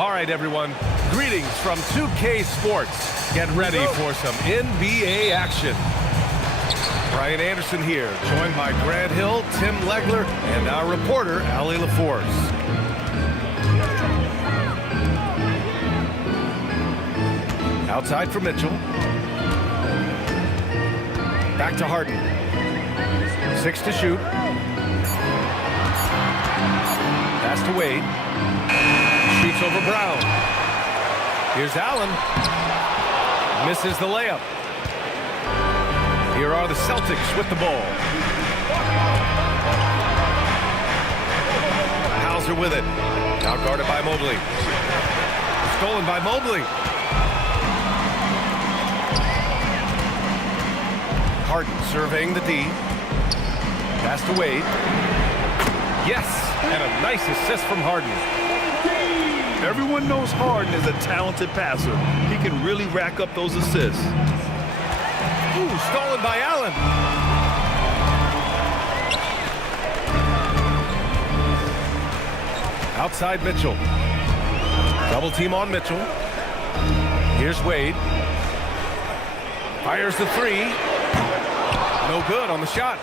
All right, everyone. Greetings from 2K Sports. Get ready for some NBA action. Brian Anderson here, joined by Grant Hill, Tim Legler, and our reporter, Ali LaForce. Outside for Mitchell. Back to Harden. 6 to shoot. Pass to Wade. Shoots over Brown. Here's Allen. Misses the layup. Here are the Celtics with the ball. Hauser with it. Now guarded by Mobley. Stolen by Mobley. Harden surveying the D. Pass to Wade. Yes, and a nice assist from Harden. Everyone knows Harden is a talented passer. He can really rack up those assists. Ooh, stolen by Allen. Outside Mitchell. Double team on Mitchell. Here's Wade. Fires the three. No good on the shot.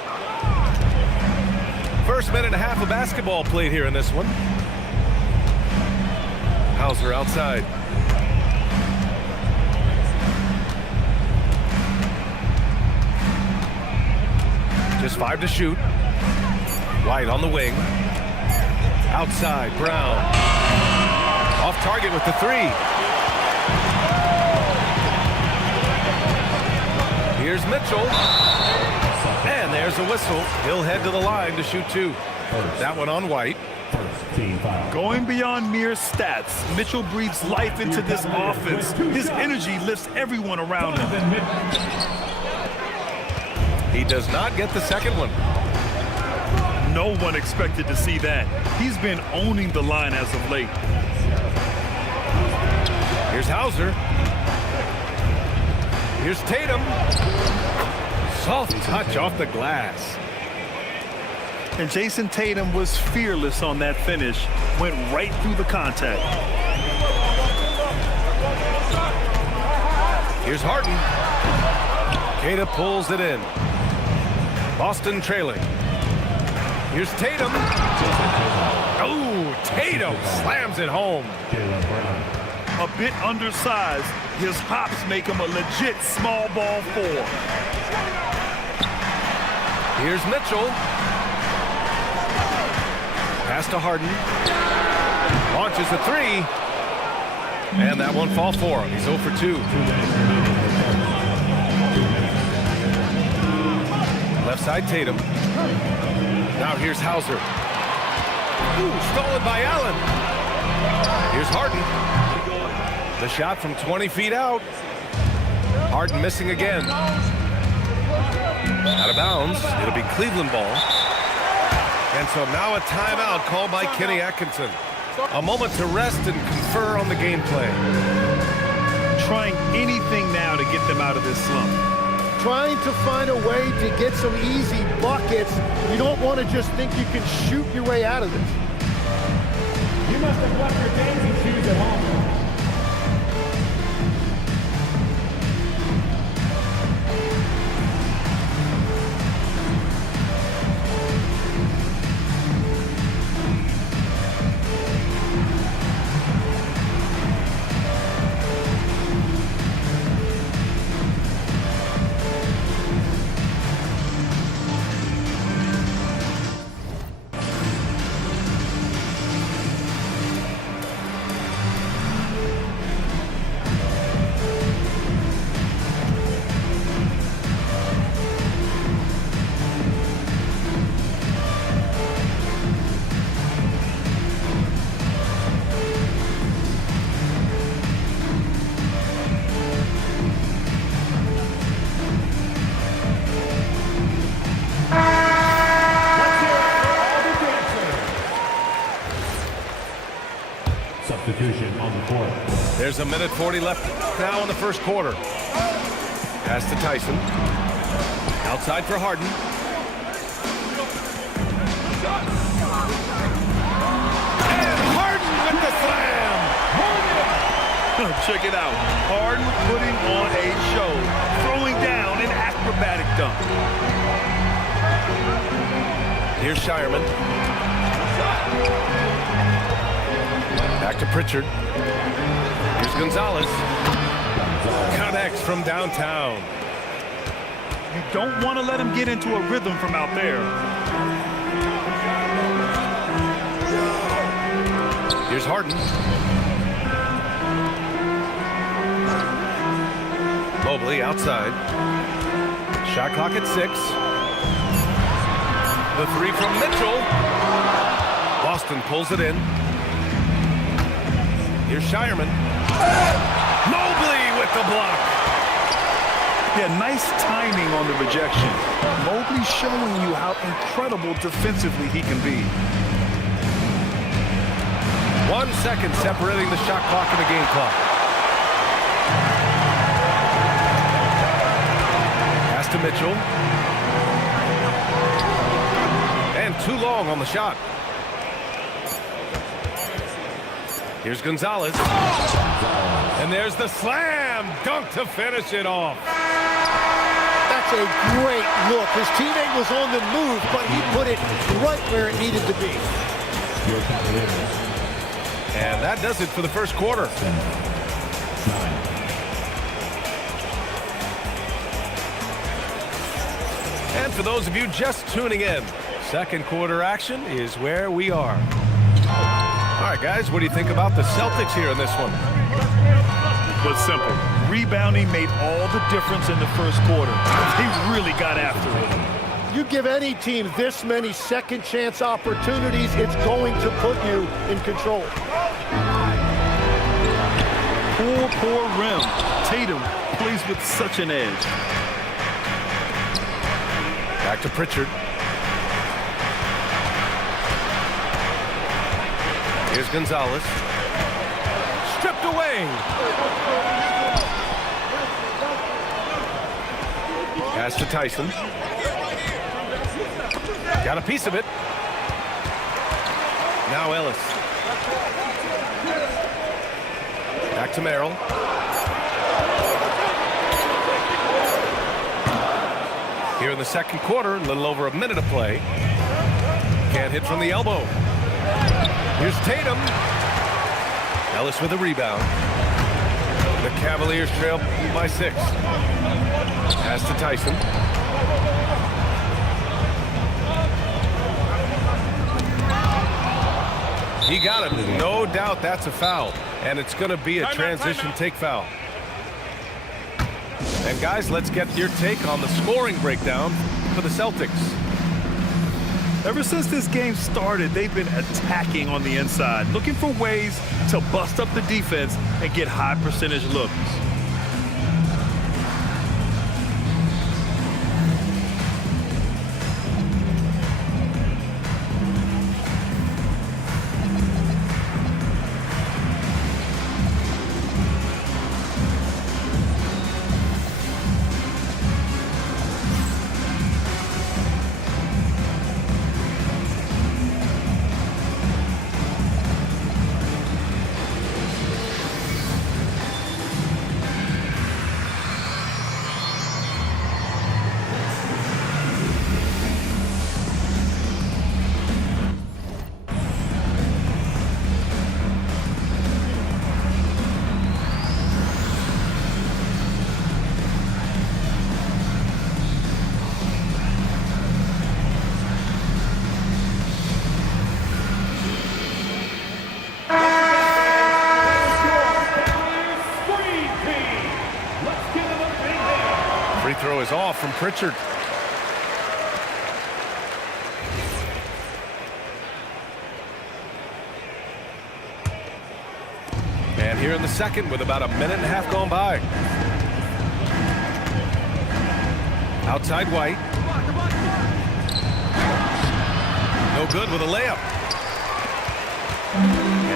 First minute and a half of basketball played here in this one. Hauser outside. Just 5 to shoot. White on the wing. Outside, Brown. Off target with the three. Here's Mitchell. And there's a whistle. He'll head to the line to shoot 2. That one on White. Going beyond mere stats, Mitchell breathes life into this offense. His energy lifts everyone around him. He does not get the second one. No one expected to see that. He's been owning the line as of late. Here's Hauser. Here's Tatum. Soft touch off the glass. And Jason Tatum was fearless on that finish. Went right through the contact. Here's Harden. Queta pulls it in. Boston trailing. Here's Tatum. Oh, Tatum slams it home. A bit undersized, his hops make him a legit small ball 4. Here's Mitchell. Pass to Harden. Launches a three. And that one fall for him. He's 0 for 2. Left side Tatum. Now here's Hauser. Ooh, stolen by Allen. Here's Harden. The shot from 20 feet out. Harden missing again. Out of bounds. It'll be Cleveland ball. And so now a timeout called by Kenny Atkinson. A moment to rest and confer on the game plan. Trying anything now to get them out of this slump. Trying to find a way to get some easy buckets. You don't want to just think you can shoot your way out of this. You must have left your daisy shoes at home. Substitution on the court. There's a minute 40 left now in the first quarter. Pass to Tyson. Outside for Harden. And Harden with the slam. Check it out. Harden putting on a show. Throwing down an acrobatic dunk. Here's Shireman. Back to Pritchard. Here's Gonzalez. Connects from downtown. You don't want to let him get into a rhythm from out there. Here's Harden. Mobley outside. Shot clock at 6. The three from Mitchell. Boston pulls it in. Here's Shireman. Mobley with the block. Yeah, nice timing on the rejection. Mobley showing you how incredible defensively he can be. 1 second separating the shot clock and the game clock. Pass to Mitchell. And too long on the shot. Here's Gonzalez. And there's the slam dunk to finish it off. That's a great look. His teammate was on the move, but he put it right where it needed to be. And that does it for the first quarter. 9. And for those of you just tuning in, second quarter action is where we are. All right, guys, what do you think about the Celtics here in this one? But simple. Rebounding made all the difference in the first quarter. They really got after it. You give any team this many second chance opportunities, it's going to put you in control. Poor rim. Tatum plays with such an edge. Back to Pritchard. Here's Gonzalez. Stripped away. Pass to Tyson. Got a piece of it. Now Ellis. Back to Merrill. Here in the second quarter, a little over a minute of play. Can't hit from the elbow. Here's Tatum. Ellis with a rebound. The Cavaliers trail by 6. Pass to Tyson. He got it. No doubt that's a foul. And it's going to be a transition take foul. And guys, let's get your take on the scoring breakdown for the Celtics. Ever since this game started, they've been attacking on the inside, looking for ways to bust up the defense and get high percentage looks. Free throw is off from Pritchard. And here in the second with about a minute and a half gone by. Outside White. No good with a layup.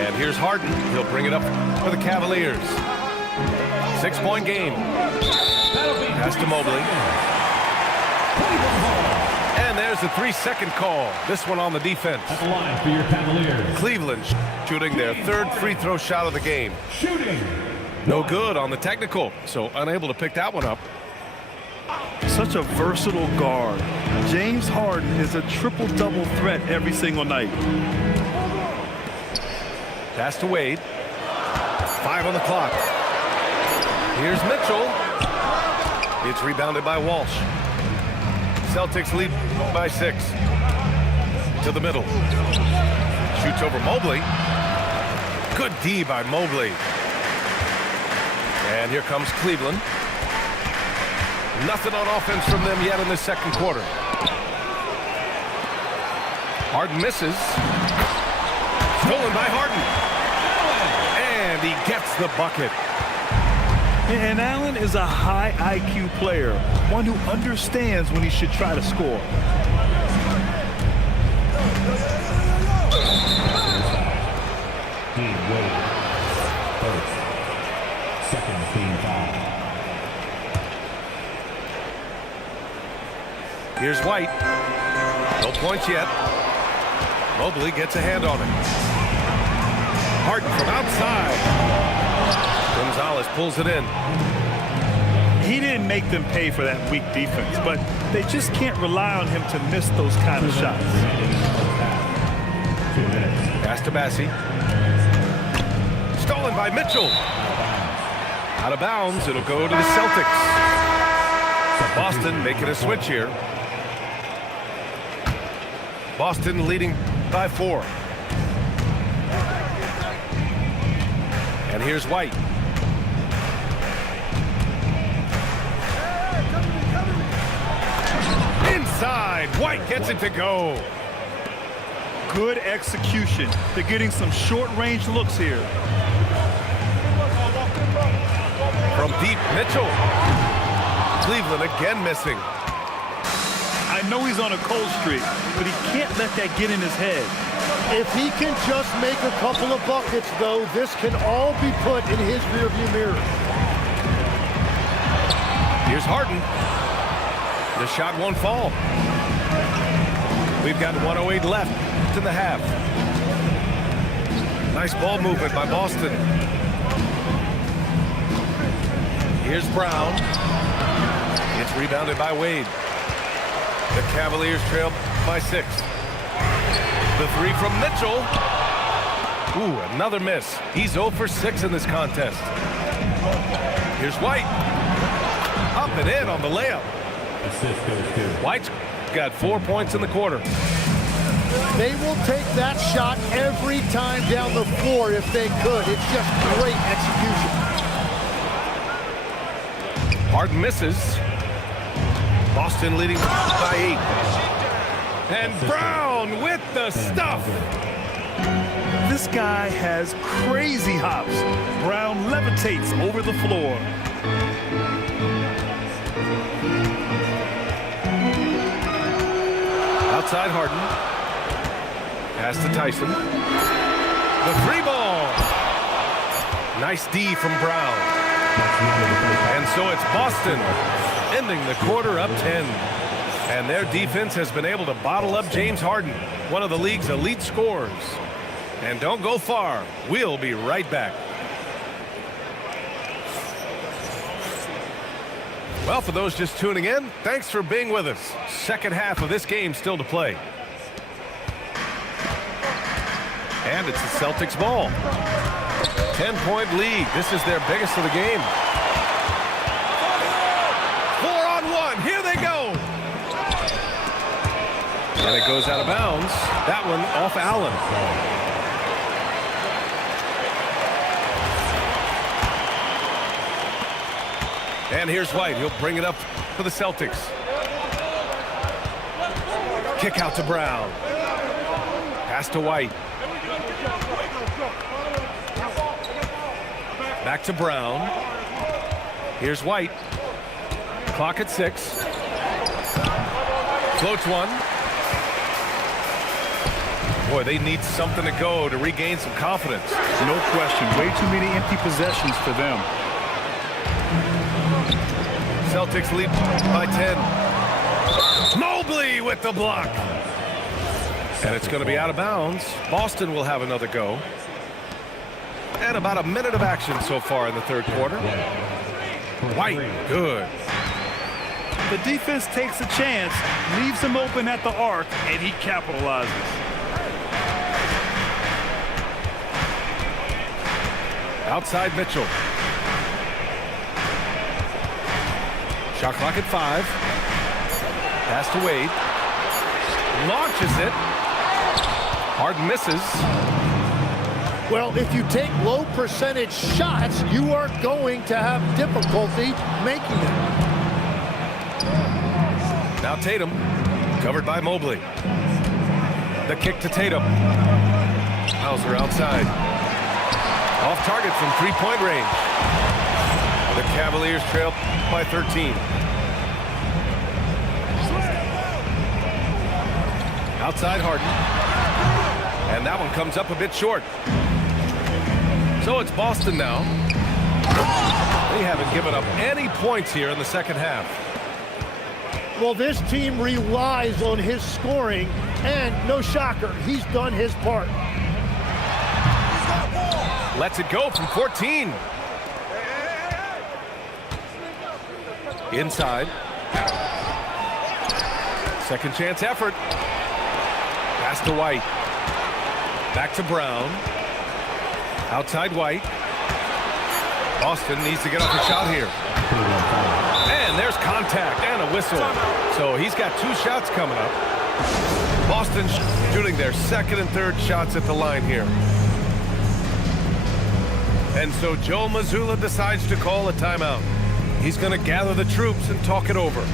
And here's Harden. He'll bring it up for the Cavaliers. 6-point game. Pass to Mobley. And there's the 3-second call. This one on the defense. At the line for your Cavaliers. Cleveland shooting their third free throw shot of the game. Shooting. No good on the technical, so unable to pick that one up. Such a versatile guard. James Harden is a triple-double threat every single night. Pass to Wade. 5 on the clock. Here's Mitchell. It's rebounded by Walsh. Celtics lead by 6. To the middle. Shoots over Mobley. Good D by Mobley. And here comes Cleveland. Nothing on offense from them yet in the second quarter. Harden misses. Stolen by Harden. And he gets the bucket. And Allen is a high IQ player, one who understands when he should try to score. Team Wade. First. Second team foul. Here's White. No points yet. Mobley gets a hand on it. Harden from outside. Gonzalez pulls it in. He didn't make them pay for that weak defense, but they just can't rely on him to miss those kind of shots. 2 minutes. Pass to Bassie. Stolen by Mitchell. Out of bounds. It'll go to the Celtics. Boston making a switch here. Boston leading by 4. And here's White. Inside. White gets it to go. Good execution. They're getting some short-range looks here. From deep, Mitchell. Cleveland again missing. I know he's on a cold streak, but he can't let that get in his head. If he can just make a couple of buckets, though, this can all be put in his rearview mirror. Here's Harden. The shot won't fall. We've got 1:08 left in the half. Nice ball movement by Boston. Here's Brown. It's rebounded by Wade. The Cavaliers trail by 6. The 3 from Mitchell. Ooh, another miss. He's 0 for 6 in this contest. Here's White. Up and in on the layup. Assist goes to. White's got 4 points in the quarter. They will take that shot every time down the floor if they could. It's just great execution. Harden misses. Boston leading by 8. And Brown with the stuff. This guy has crazy hops. Brown levitates over the floor. Outside Harden. Pass to Tyson. The 3-ball. Nice D from Brown. And so it's Boston ending the quarter up 10. And their defense has been able to bottle up James Harden, one of the league's elite scorers. And don't go far. We'll be right back. Well, for those just tuning in, thanks for being with us. Second half of this game still to play. And it's the Celtics ball. 10-point lead. This is their biggest of the game. 4-on-1. Here they go. And it goes out of bounds. That one off Allen. And here's White. He'll bring it up for the Celtics. Kick out to Brown. Pass to White. Back to Brown. Here's White. Clock at 6. Floats one. Boy, they need something to go to regain some confidence. No question. Way too many empty possessions for them. Celtics lead by 10. Mobley with the block. And it's going to be out of bounds. Boston will have another go. And about a minute of action so far in the third quarter. White, good. The defense takes a chance, leaves him open at the arc, and he capitalizes. Outside Mitchell. Shot clock at 5. Pass to Wade. Launches it. Harden misses. Well, if you take low percentage shots, you are going to have difficulty making them. Now Tatum, covered by Mobley. The kick to Tatum. Hauser outside. Off target from three-point range. The Cavaliers trail by 13. Outside Harden. And that one comes up a bit short. So it's Boston now. They haven't given up any points here in the second half. Well, this team relies on his scoring, and no shocker, he's done his part. Lets it go from 14. Inside. Second chance effort. Pass to White. Back to Brown. Outside White. Boston needs to get off the shot here. And there's contact and a whistle. So he's got 2 shots coming up. Boston shooting their second and third shots at the line here. And so Joe Mazzulla decides to call a timeout. He's going to gather the troops and talk it over.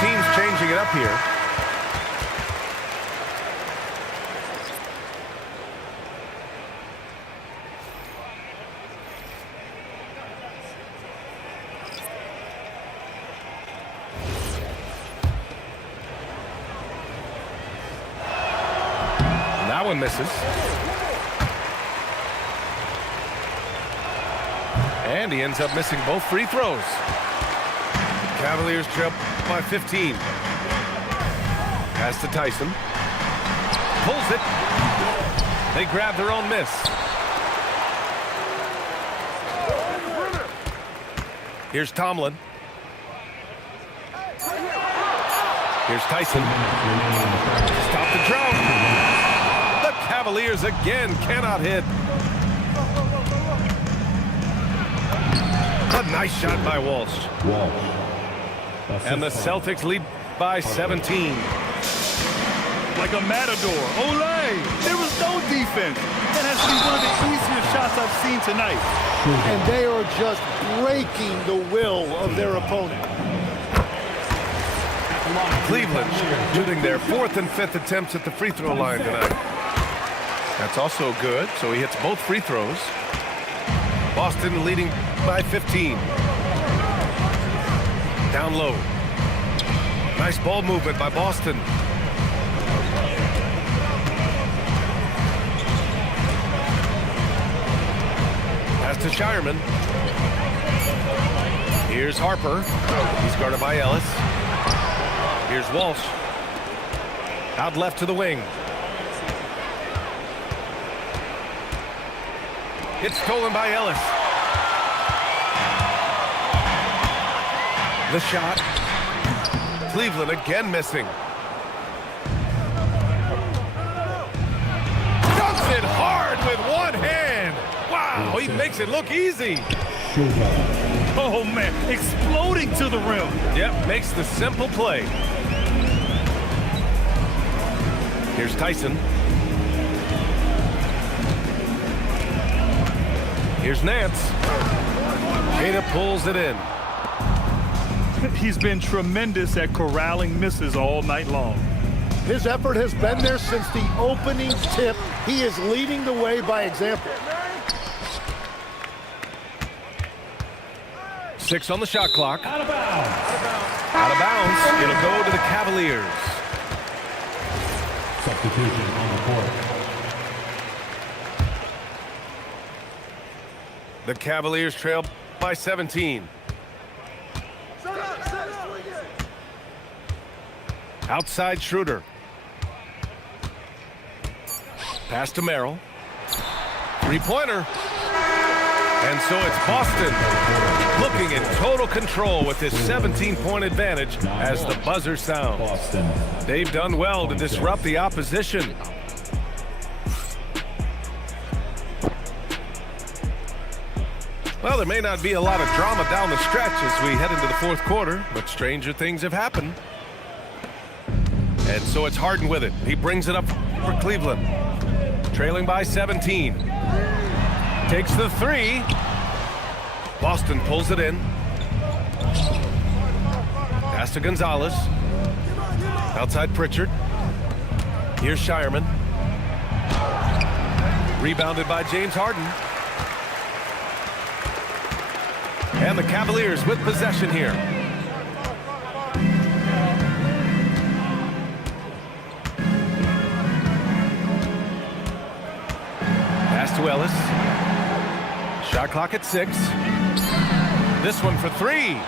Teams changing it up here. one misses. And he ends up missing both free throws. Cavaliers trail by 15. Pass to Tyson. Pulls it. They grab their own miss. Here's Tomlin. Here's Tyson. Stop the drought. The Cavaliers again cannot hit. A nice shot by Walsh. And the Celtics lead by 17. Like a matador. Olay! There was no defense. That has to be one of the easiest shots I've seen tonight. And they are just breaking the will of their opponent. Cleveland shooting their 4th and 5th attempts at the free throw line tonight. That's also good, so he hits both free throws. Boston leading by 15. Down low. Nice ball movement by Boston. Pass to Shireman. Here's Harper. He's guarded by Ellis. Here's Walsh. Out left to the wing. It's stolen by Ellis. The shot. Cleveland again missing. Dunks it hard with one hand. Wow, he makes it look easy. Oh, man. Exploding to the rim. Yep, makes the simple play. Here's Tyson. Here's Nance. Jada pulls it in. He's been tremendous at corralling misses all night long. His effort has been there since the opening tip. He is leading the way by example. 6 on the shot clock. Out of bounds. Out of bounds. It'll go to the Cavaliers. Substitution on the court. The Cavaliers trail by 17. Outside Schroeder. Pass to Merrill. Three-pointer. And so it's Boston looking in total control with this 17-point advantage as the buzzer sounds. Boston. They've done well to disrupt the opposition. Well, there may not be a lot of drama down the stretch as we head into the 4th quarter, but stranger things have happened. And so it's Harden with it. He brings it up for Cleveland. Trailing by 17. Takes the 3. Boston pulls it in. Pass to Gonzalez. Outside Pritchard. Here's Shireman. Rebounded by James Harden. And the Cavaliers with possession here. Pass to Ellis. Shot clock at 6. This one for 3.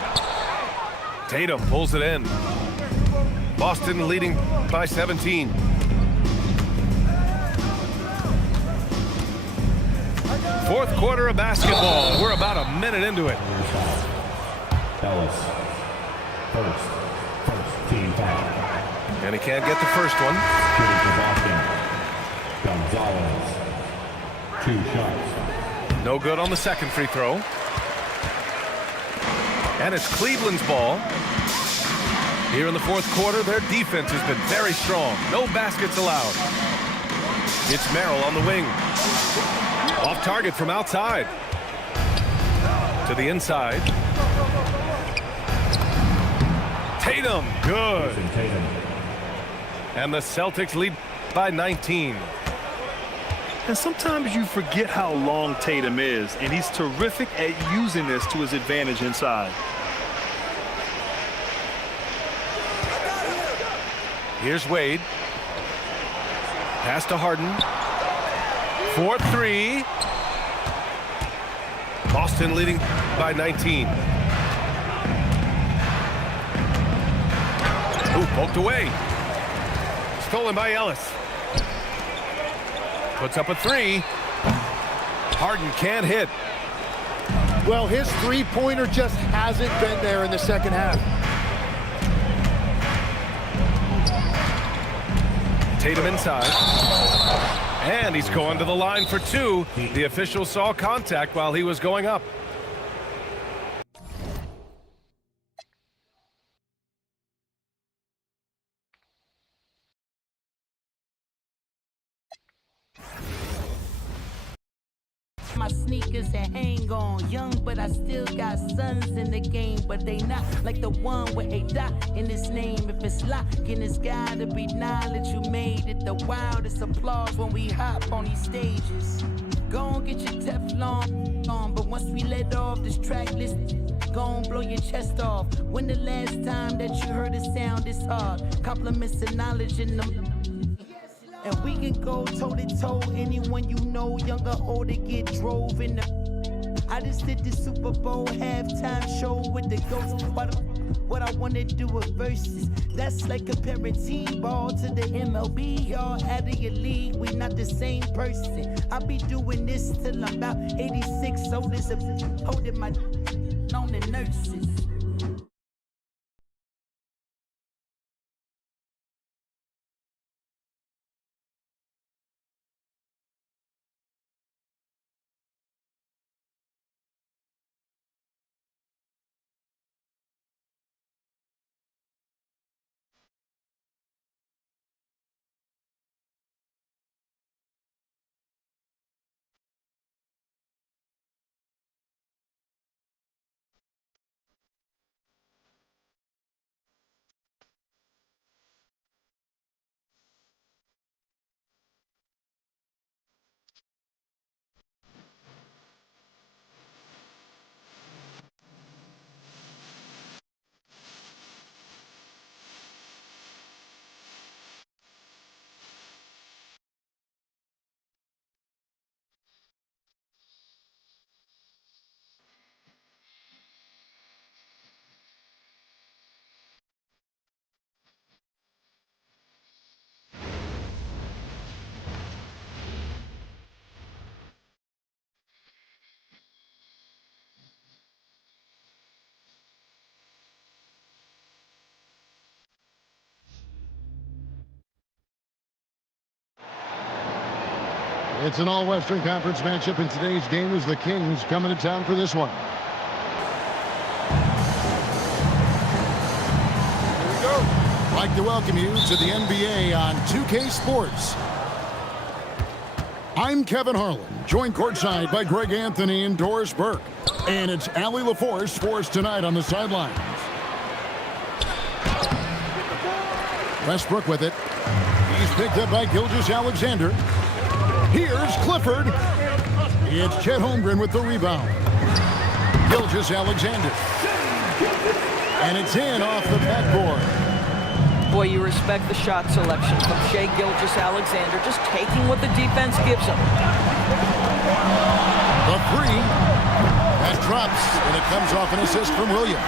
Tatum pulls it in. Boston leading by 17. Fourth quarter of basketball. We're about a minute into it. Ellis. First team foul. And he can't get the first one. Shooting for Boston. Gonzalez. 2 shots. No good on the second free throw. And it's Cleveland's ball. Here in the 4th quarter, their defense has been very strong. No baskets allowed. It's Merrill on the wing. Off target from outside. To the inside. Tatum, good. Tatum. And the Celtics lead by 19. And sometimes you forget how long Tatum is, and he's terrific at using this to his advantage inside. Here's Wade. Pass to Harden. 4-3. Boston leading by 19. Ooh, poked away. Stolen by Ellis. Puts up a three. Harden can't hit. Well, his three-pointer just hasn't been there in the second half. Tatum inside. And he's going to the line for two. The official saw contact while he was going up. My sneakers and hang on, young but I still got sons in the game, but they not like the one with a dot in his name. If it's locking, it's gotta be knowledge. You made it the wildest applause when we hop on these stages. Go on, get your Teflon on, but once we let off this track list, go on, blow your chest off. When the last time that you heard a sound this hard? Compliments and knowledge in them. And we can go toe-to-toe, anyone you know, young or old, get drove in the... I just did the Super Bowl halftime show with the ghosts. What I wanna do with verses, that's like comparing T-ball to the MLB. Y'all out of your league, we not the same person. I'll be doing this till I'm about 86, old as a... holding my... on the nurses. It's an all-Western Conference matchup in today's game as the Kings coming to town for this one. Here we go. I'd like to welcome you to the NBA on 2K Sports. I'm Kevin Harlan, joined courtside by Greg Anthony and Doris Burke. And it's Allie LaForce for us tonight on the sidelines. Westbrook with it. He's picked up by Gilgeous-Alexander. Here's Clifford. It's Chet Holmgren with the rebound. Gilgeous-Alexander. And it's in off the backboard. Boy, you respect the shot selection from Shai Gilgeous-Alexander, just taking what the defense gives him. The three. That drops, and it comes off an assist from Williams.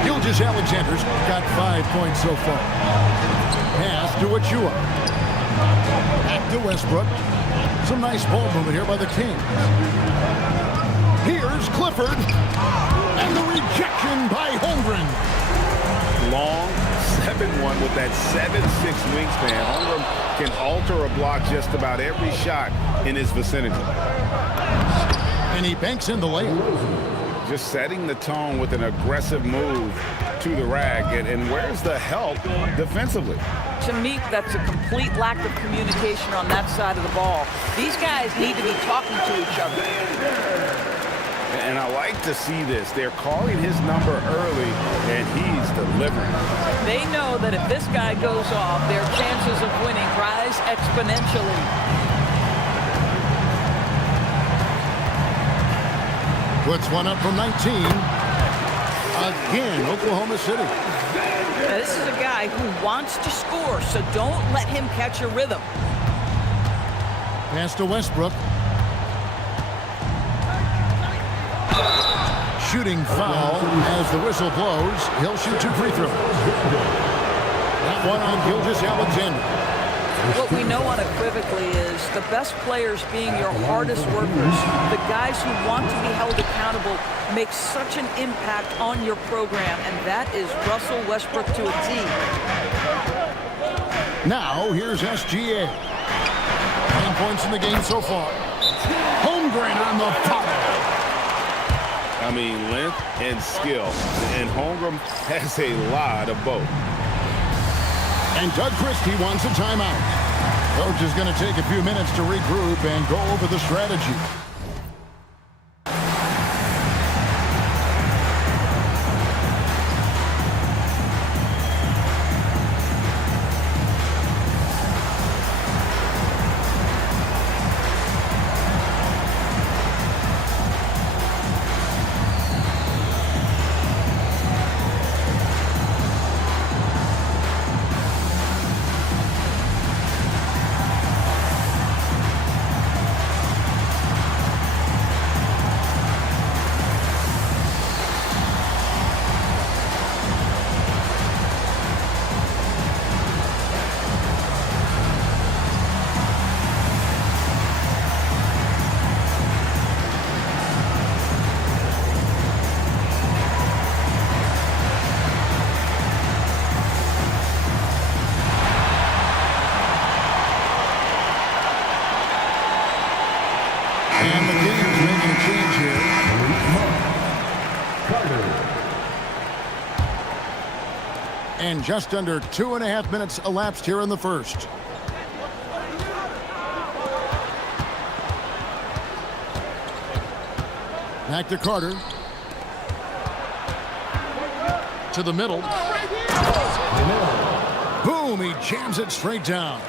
Gilgeous-Alexander's got 5 points so far. Pass to Achua. Back to Westbrook. Some nice ball movement here by the Kings. Here's Clifford. And the rejection by Holmgren. Long 7-1 with that 7'6" wingspan. Holmgren can alter a block just about every shot in his vicinity. And he banks in the layup. Just setting the tone with an aggressive move to the rack. And where's the help defensively? To me, that's a complete lack of communication on that side of the ball. These guys need to be talking to each other. And I like to see this. They're calling his number early, and he's delivering. They know that if this guy goes off, their chances of winning rise exponentially. Puts one up from 19. A Again, Oklahoma City. Now, this is a guy who wants to score, so don't let him catch a rhythm. Pass to Westbrook. Shooting foul as the whistle blows. He'll shoot 2 free throws. That one on Gilgeous-Alexander. What we know unequivocally is the best players being your hardest workers, the guys who want to be held accountable, make such an impact on your program, and that is Russell Westbrook to a T. Now, here's SGA. 9 points in the game so far. Holmgren on the foul. I mean, length and skill. And Holmgren has a lot of both. And Doug Christie wants a timeout. Coach is going to take a few minutes to regroup and go over the strategy. And the game's making a change here. And just under 2.5 minutes elapsed here in the first. Back to Carter. To the middle. Boom, he jams it straight down.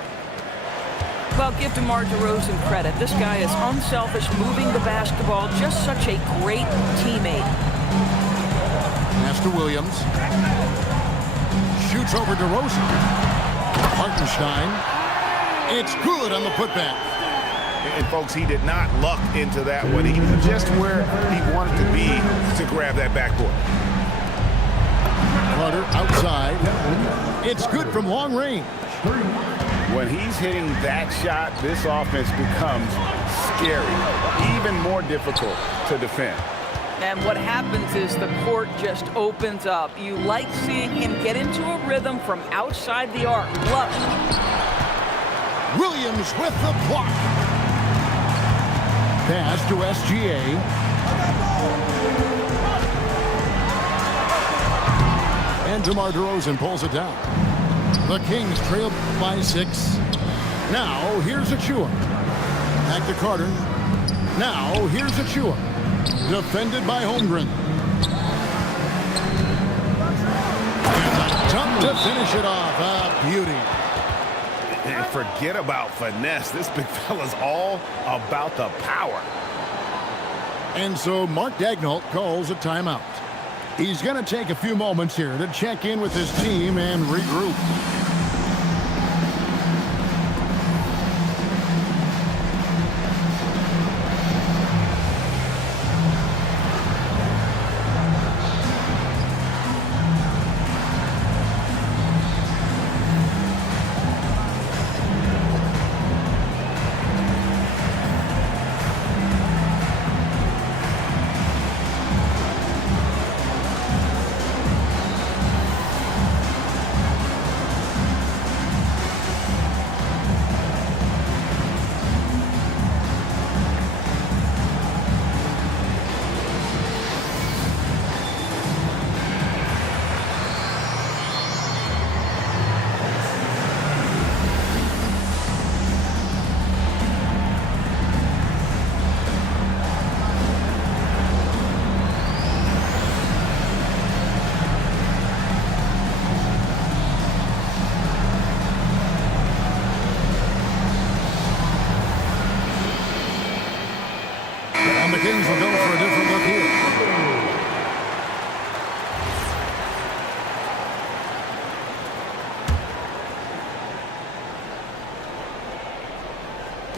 Well, give DeMar DeRozan credit. This guy is unselfish, moving the basketball, just such a great teammate. Pass to Williams. Shoots over DeRozan. Hartenstein. It's good on the putback. And folks, he did not luck into that one. He was just where he wanted to be to grab that backboard. Carter outside. It's good from long range. When he's hitting that shot, this offense becomes scary, even more difficult to defend. And what happens is the court just opens up. You like seeing him get into a rhythm from outside the arc. Love it. Williams with the block. Pass to SGA. And DeMar DeRozan pulls it down. The Kings trail by 6. Now, here's Achua. Back to Carter. Now, here's Achua. Defended by Holmgren. And a dunk to finish it off. A beauty. And forget about finesse. This big fella's all about the power. And so Mark Daigneault calls a timeout. He's going to take a few moments here to check in with his team and regroup.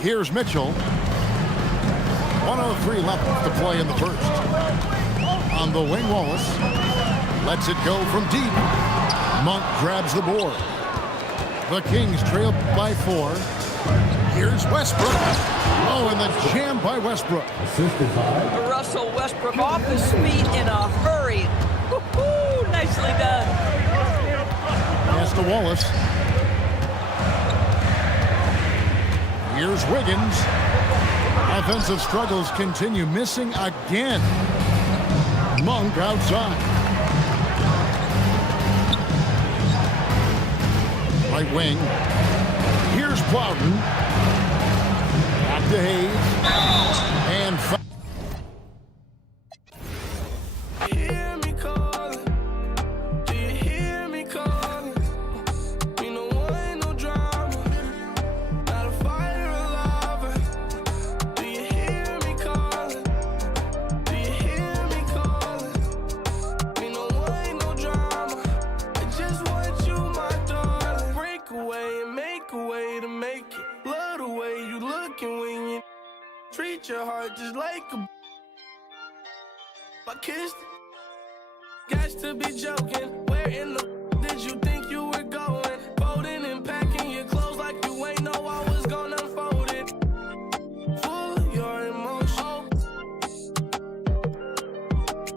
Here's Mitchell. 1:03 left to play in the first. On the wing, Wallace lets it go from deep. Monk grabs the board. The Kings trail by 4. Here's Westbrook. Oh, and the jam by Westbrook. Russell Westbrook off his feet in a hurry. Woo-hoo, nicely done. Pass to Wallace. Here's Wiggins. Offensive struggles continue, missing again. Monk outside. Right wing. Here's Plowden. Back to Hayes. And your heart just like a I kissed. Got to be joking. Where in the did you think you were going? Folding and packing your clothes like you ain't know I was gonna fold it. Full of your emotions.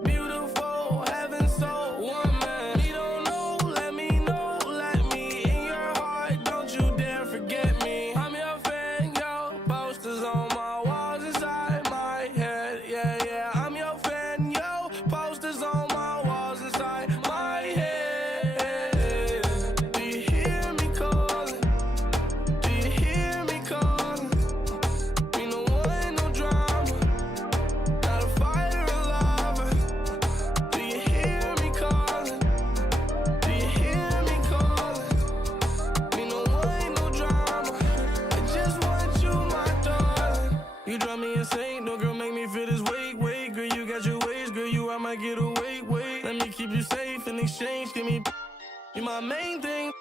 Beautiful, heaven so woman. You don't know, let me know, let me in your heart. Don't you dare forget me. I'm your fan, yo. Posters on my get away, wait. Let me keep you safe in exchange. Give me my main thing.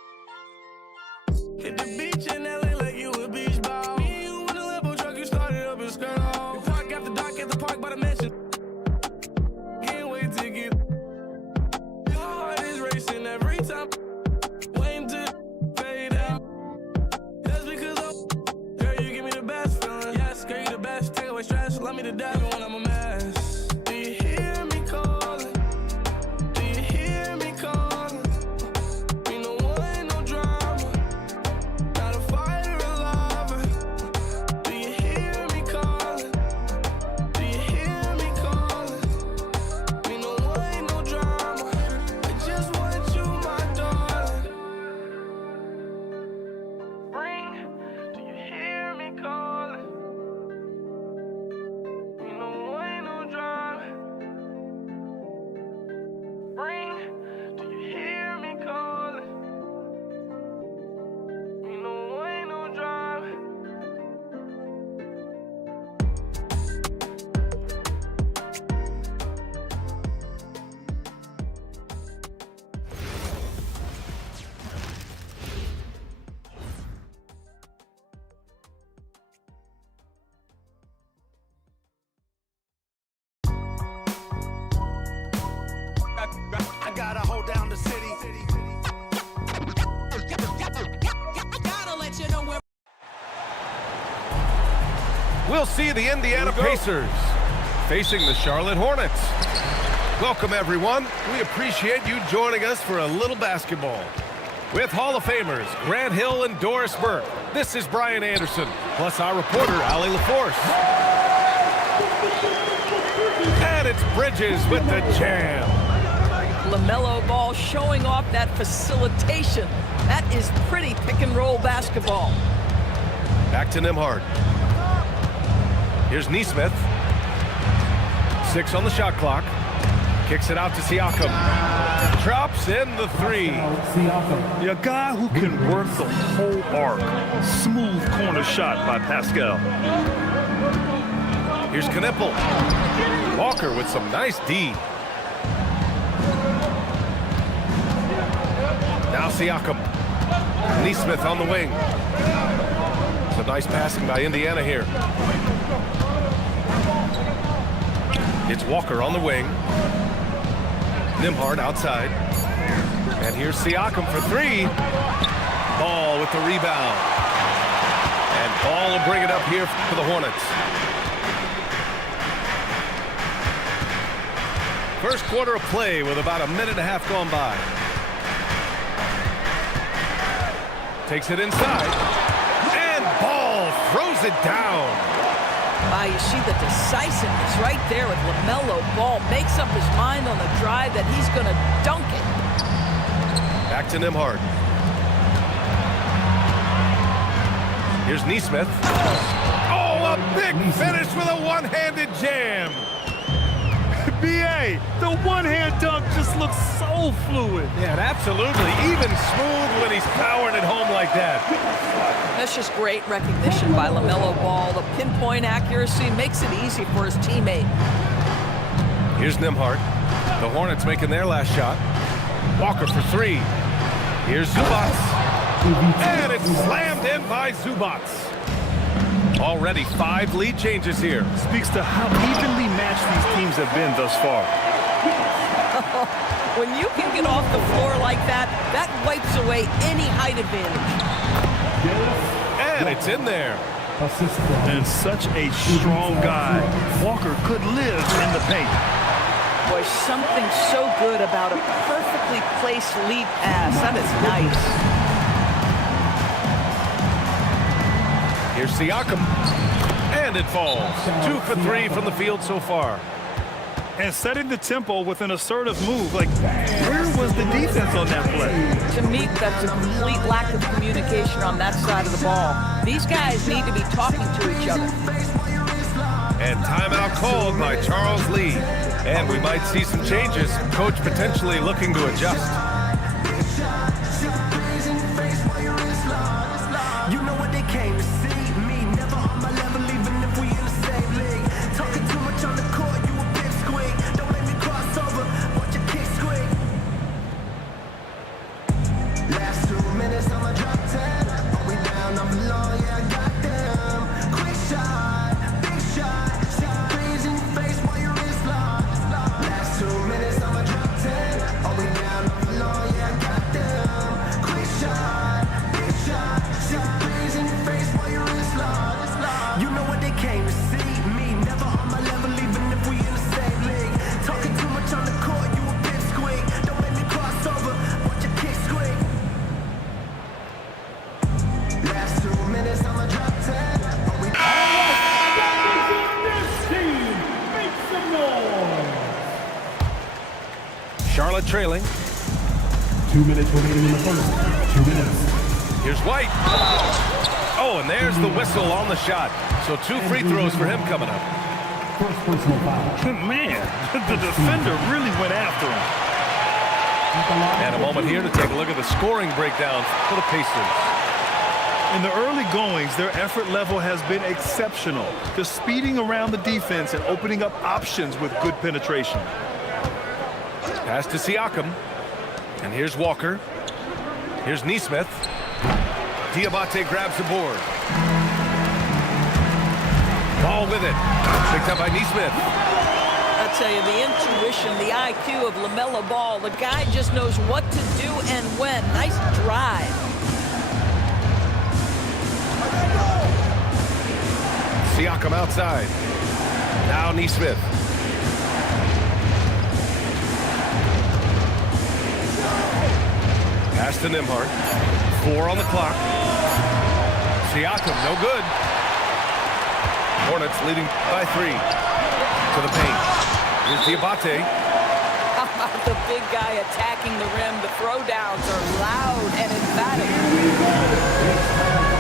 Hit the beach in LA like you a beach ball. Me and you in a Lambo truck, you started up and skirt off. We park after dark at the park by the mansion. Can't wait to get. Your heart is racing every time. Waiting to fade out. That's because girl, you give me the best feeling. Yes, girl, you the best. Take away stress, love me to death when I'm a mess. We'll see the Indiana Pacers facing the Charlotte Hornets. Welcome, everyone. We appreciate you joining us for a little basketball. With Hall of Famers Grant Hill and Doris Burke, this is Brian Anderson, plus our reporter, Allie LaForce. And it's Bridges with the jam. LaMelo Ball showing off that facilitation. That is pretty pick-and-roll basketball. Back to Nembhard. Here's Nesmith. 6 on the shot clock. Kicks it out to Siakam. Drops in the 3. A guy who can work the whole arc. Smooth corner shot by Pascal. Here's Knipple. Walker with some nice D. Now Siakam. Nesmith on the wing. Some nice passing by Indiana here. It's Walker on the wing. Nembhard outside. And here's Siakam for three. Ball with the rebound. And Ball will bring it up here for the Hornets. First quarter of play with about a minute and a half gone by. Takes it inside. And Ball throws it down. Wow, you see the decisiveness right there with LaMelo Ball. Makes up his mind on the drive that he's going to dunk it. Back to Nembhard. Here's Nesmith. Oh, a big finish with a one-handed jam. B.A., the one-hand dunk just looks so fluid. Yeah, absolutely. Even smooth when he's powering it home like that. That's just great recognition by LaMelo Ball. The pinpoint accuracy makes it easy for his teammate. Here's Nembhard. The Hornets making their last shot. Walker for three. Here's Zubats. And it's slammed in by Zubats. Already 5 lead changes here. Speaks to how evenly matched these teams have been thus far. When you can get off the floor like that, that wipes away any height advantage. And it's in there. And such a strong guy. Walker could live in the paint. Boy, something so good about a perfectly placed lead pass. That is nice. Here's Siakam. And it falls. 2 for 3 from the field so far. And setting the tempo with an assertive move. Like, where was the defense on that play? To me, that's a complete lack of communication on that side of the ball. These guys need to be talking to each other. And timeout called by Charles Lee. And we might see some changes. Coach potentially looking to adjust. You know what they came to see. Me, never on my level, even if we in the same league. Talking too much on the court, you a big squeak. Don't make me cross over, watch your kick squeak. Last 2 minutes, I'ma drop 10. Are we down on the law? Yeah, I got them. Quick shot, big shot. Shot threes in your face while your wrist locked. Last 2 minutes, I'ma drop 10. Are we down on the law? Yeah, I got them. Quick shot, big shot. You know what they came to see. Me, never on my level, even if we in the same league. Talking too much on the court, you a big squeak. Don't make me cross over, watch your kick squeak. Last 2 minutes, I'ma drop 10. This team, make some noise. Charlotte trailing. 2 minutes remaining in the first. 2 minutes. Here's White. Oh, and there's the whistle on the shot. So 2 free throws for him coming up. First personal foul. Man, the defender really went after him. And a moment here to take a look at the scoring breakdown for the Pacers. In the early goings, their effort level has been exceptional. Just speeding around the defense and opening up options with good penetration. Pass to Siakam. And here's Walker. Here's Nesmith. Diabate grabs the board. Ball with it. Picked up by Nesmith. I'll tell you, the intuition, the IQ of LaMelo Ball. The guy just knows what to do and when. Nice drive. Siakam outside. Now Nesmith. Pass to Nembhard. 4 on the clock. Siakam, no good. Hornets leading by 3. To the paint. Here's Diabate. How about the big guy attacking the rim? The throwdowns are loud and emphatic.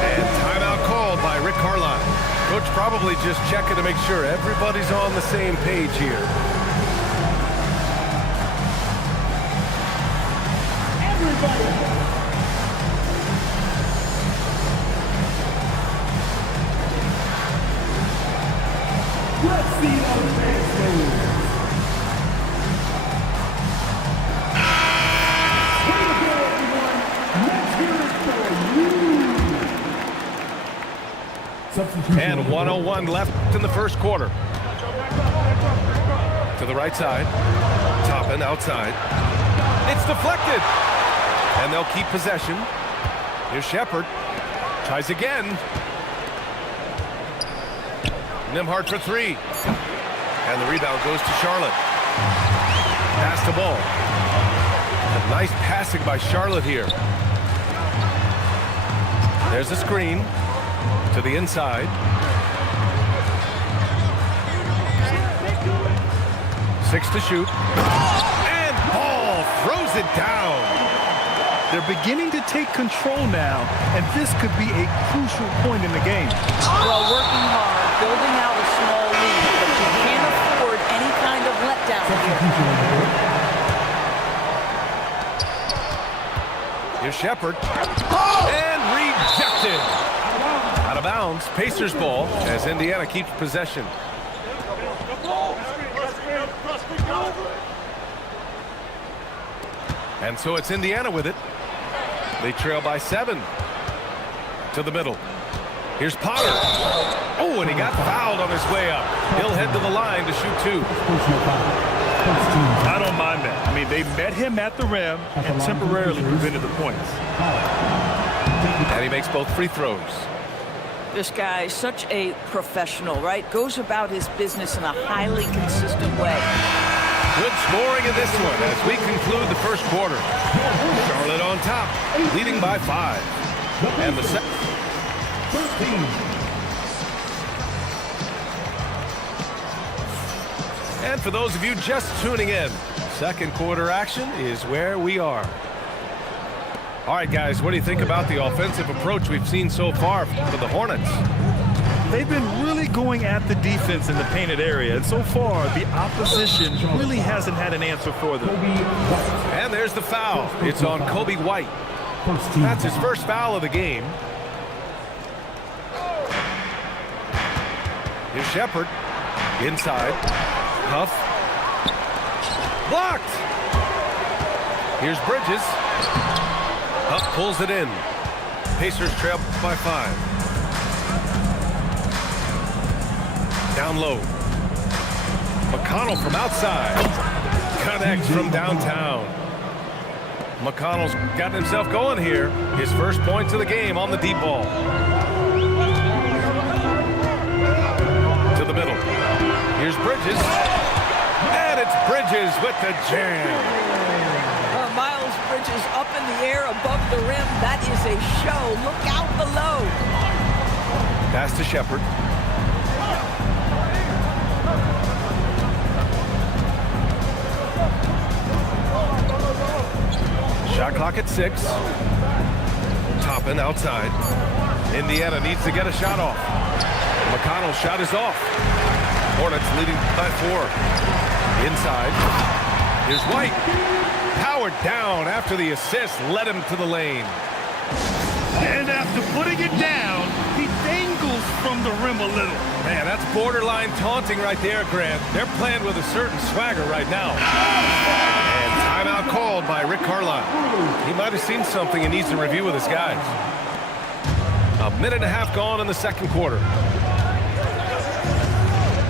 And timeout called by Rick Carlisle. Coach probably just checking to make sure everybody's on the same page here. Everybody. Let's see those fans move. Here we go, everyone. Let's hear it for you. And 1:01 left in the first quarter. To the right side. Toppin outside. It's deflected. And they'll keep possession. Here's Shepard. Tries again. Nembhard for three. And the rebound goes to Charlotte. Pass the ball. Nice passing by Charlotte here. There's a screen to the inside. 6 to shoot. And Ball throws it down. They're beginning to take control now, and this could be a crucial point in the game. Well, working hard, building out a small lead, but you can't afford any kind of letdown here. Here's Shepard. And rejected. Out of bounds. Pacers ball as Indiana keeps possession. And so it's Indiana with it. They trail by 7. To the middle. Here's Potter. Oh, and he got fouled on his way up. He'll head to the line to shoot 2. I don't mind that. I mean, they met him at the rim and temporarily prevented the points. And he makes both free throws. This guy is such a professional, right? Goes about his business in a highly consistent way. Good scoring in this one as we conclude the first quarter. Charlotte on top, leading by 5. And the second. 13. And for those of you just tuning in, second quarter action is where we are. All right, guys, what do you think about the offensive approach we've seen so far for the Hornets? They've been really going at the defense in the painted area, and so far the opposition really hasn't had an answer for them. And there's the foul. It's on Kobe White. That's his first foul of the game. Here's Shepard. Inside. Huff. Blocked. Here's Bridges. Huff pulls it in. Pacers trail by 5. Down low. McConnell from outside. Connects from downtown. McConnell's got himself going here. His first points of the game on the deep ball. To the middle. Here's Bridges. And it's Bridges with the jam. Miles Bridges up in the air above the rim. That is a show. Look out below. Pass to Shepard. Shot clock at 6. Toppin outside. Indiana needs to get a shot off. McConnell's shot is off. Hornets leading by 4. Inside. Here's White. Powered down after the assist led him to the lane. And after putting it down, he dangles from the rim a little. Man, that's borderline taunting right there, Grant. They're playing with a certain swagger right now. And timeout called by Rick Carlisle. He might have seen something and needs to review with his guys. A minute and a half gone in the second quarter.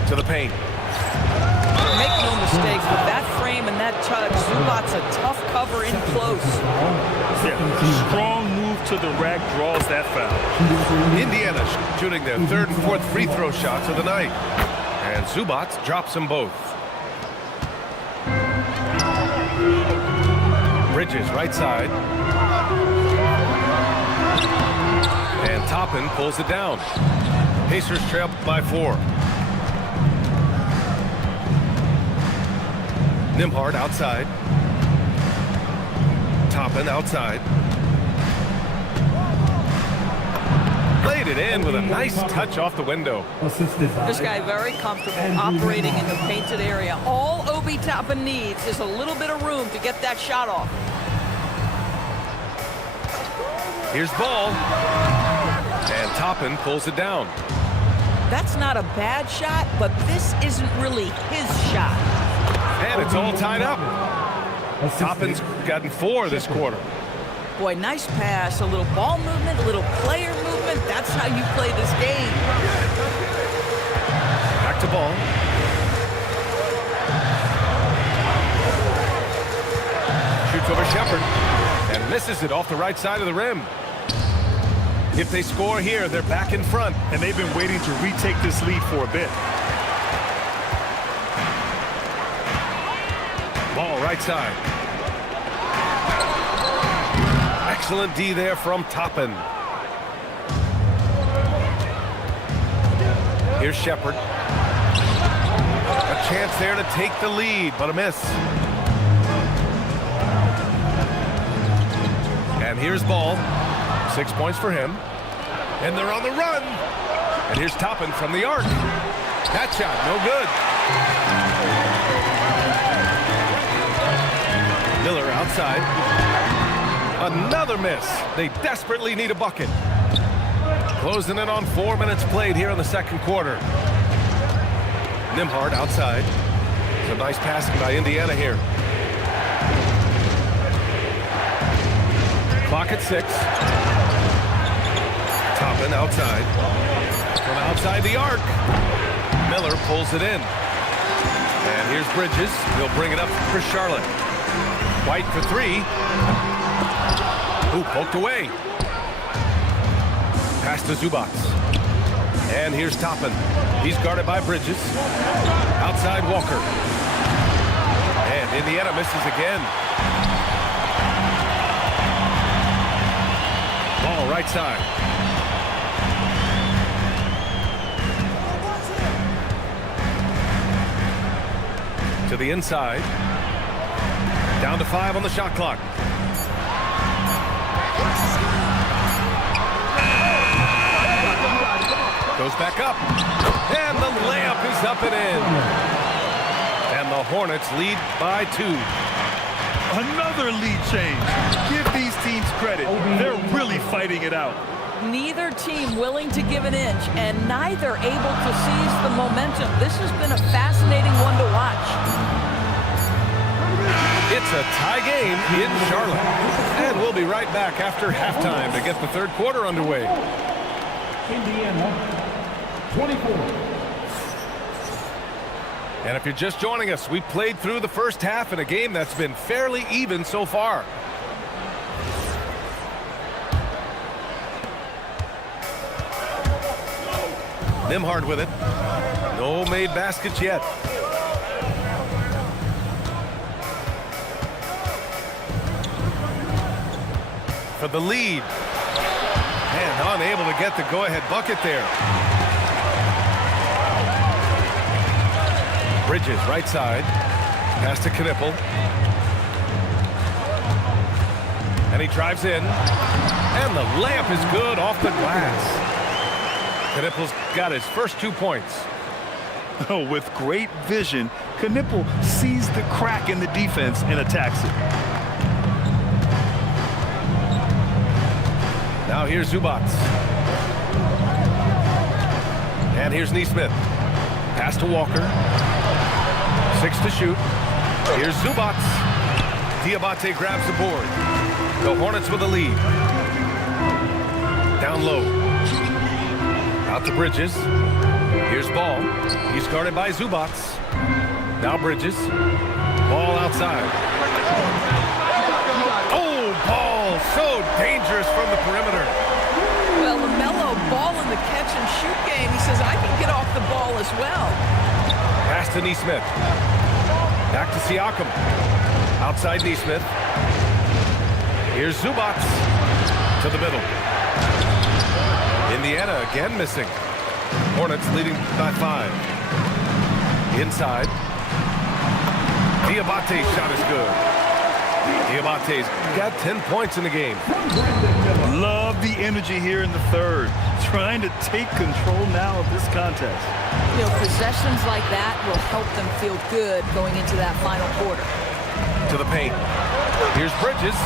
To the paint. Make no mistake, with that frame and that touch, Zubac's a tough cover in close. Yeah, strong move to the rack draws that foul. Indiana shooting their 3rd and 4th free throw shots of the night. And Zubac drops them both. Bridges right side. And Toppin pulls it down. Pacers trail by 4. Nembhard outside. Toppin outside. Played it in with a nice touch off the window. This guy very comfortable operating in the painted area. All Obi Toppin needs is a little bit of room to get that shot off. Here's Ball. And Toppin pulls it down. That's not a bad shot, but this isn't really his shot. And it's all tied up. Toppin's gotten 4 this quarter. Boy, nice pass, a little ball movement, a little player movement. That's how you play this game. Back to ball. Shoots over Shepard and misses it off the right side of the rim. If they score here, they're back in front. And they've been waiting to retake this lead for a bit. Ball right side. Excellent D there from Toppin. Here's Shepard. A chance there to take the lead, but a miss. And here's Ball. 6 points for him. And they're on the run. And here's Toppin from the arc. That shot, no good. Miller outside. Another miss. They desperately need a bucket. Closing in on 4 minutes played here in the second quarter. Nembhard outside. It's a nice passing by Indiana here. Clock at 6. Toppin outside. From outside the arc. Miller pulls it in. And here's Bridges. He'll bring it up for Charlotte. White for 3. Ooh, poked away. Pass to Zubac. And here's Toppin. He's guarded by Bridges. Outside Walker. And Indiana misses again. Ball right side. To the inside. Down to 5 on the shot clock. Goes back up. And the layup is up and in. And the Hornets lead by 2. Another lead change. Give these teams credit. They're really fighting it out. Neither team willing to give an inch, and neither able to seize the momentum. This has been a fascinating one to watch. It's a tie game in Charlotte. And we'll be right back after halftime to get the third quarter underway. Indiana, 24. And if you're just joining us, we played through the first half in a game that's been fairly even so far. Nembhard with it. No made baskets yet. For the lead. And unable to get the go-ahead bucket there. Bridges, right side. Pass to Knipple. And he drives in. And the layup is good off the glass. Knipple's got his first 2 points. Oh, with great vision, Knipple sees the crack in the defense and attacks it. Now here's Zubac. And here's Neesmith. Pass to Walker. 6 to shoot. Here's Zubac. Diabate grabs the board. The Hornets with the lead. Down low. Out to Bridges. Here's Ball. He's guarded by Zubac. Now Bridges. Ball outside. Oh, Ball so dangerous from the perimeter. Well, LaMelo Ball in the catch-and-shoot game. He says, I can get off the ball as well. Pass to Neesmith. Back to Siakam. Outside Neesmith. Here's Zubac. To the middle. Indiana again missing. Hornets leading by 5. Inside. Diabate's shot is good. Diabate's got 10 points in the game. Love the energy here in the third. Trying to take control now of this contest. You know, possessions like that will help them feel good going into that final quarter. To the paint. Here's Bridges.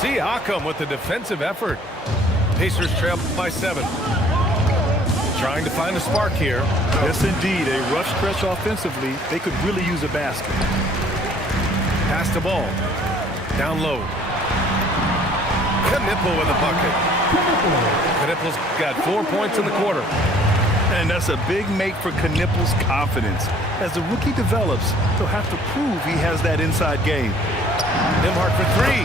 Siakam with the defensive effort. Pacers trail by 7. Trying to find a spark here. Yes, indeed. A rough stretch offensively. They could really use a basket. Pass the ball. Down low. Knipple with a bucket. Knipple's got 4 points in the quarter. And that's a big make for Knipple's confidence. As the rookie develops, he'll have to prove he has that inside game. Nembhard for three.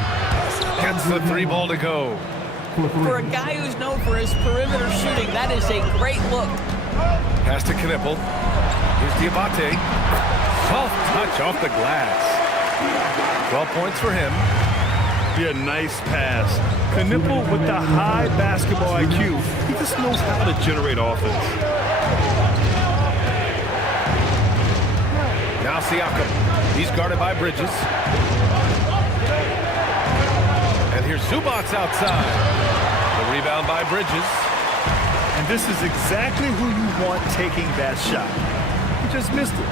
Gets the three ball to go. For a guy who's known for his perimeter shooting, that is a great look. Pass to Knipple. Here's Diabate. Soft touch off the glass. 12 points for him. Yeah, nice pass. Knipple with the high basketball IQ. He just knows how to generate offense. Now Siakam. He's guarded by Bridges. And here's Zubats outside. The rebound by Bridges. And this is exactly who you want taking that shot. He just missed it.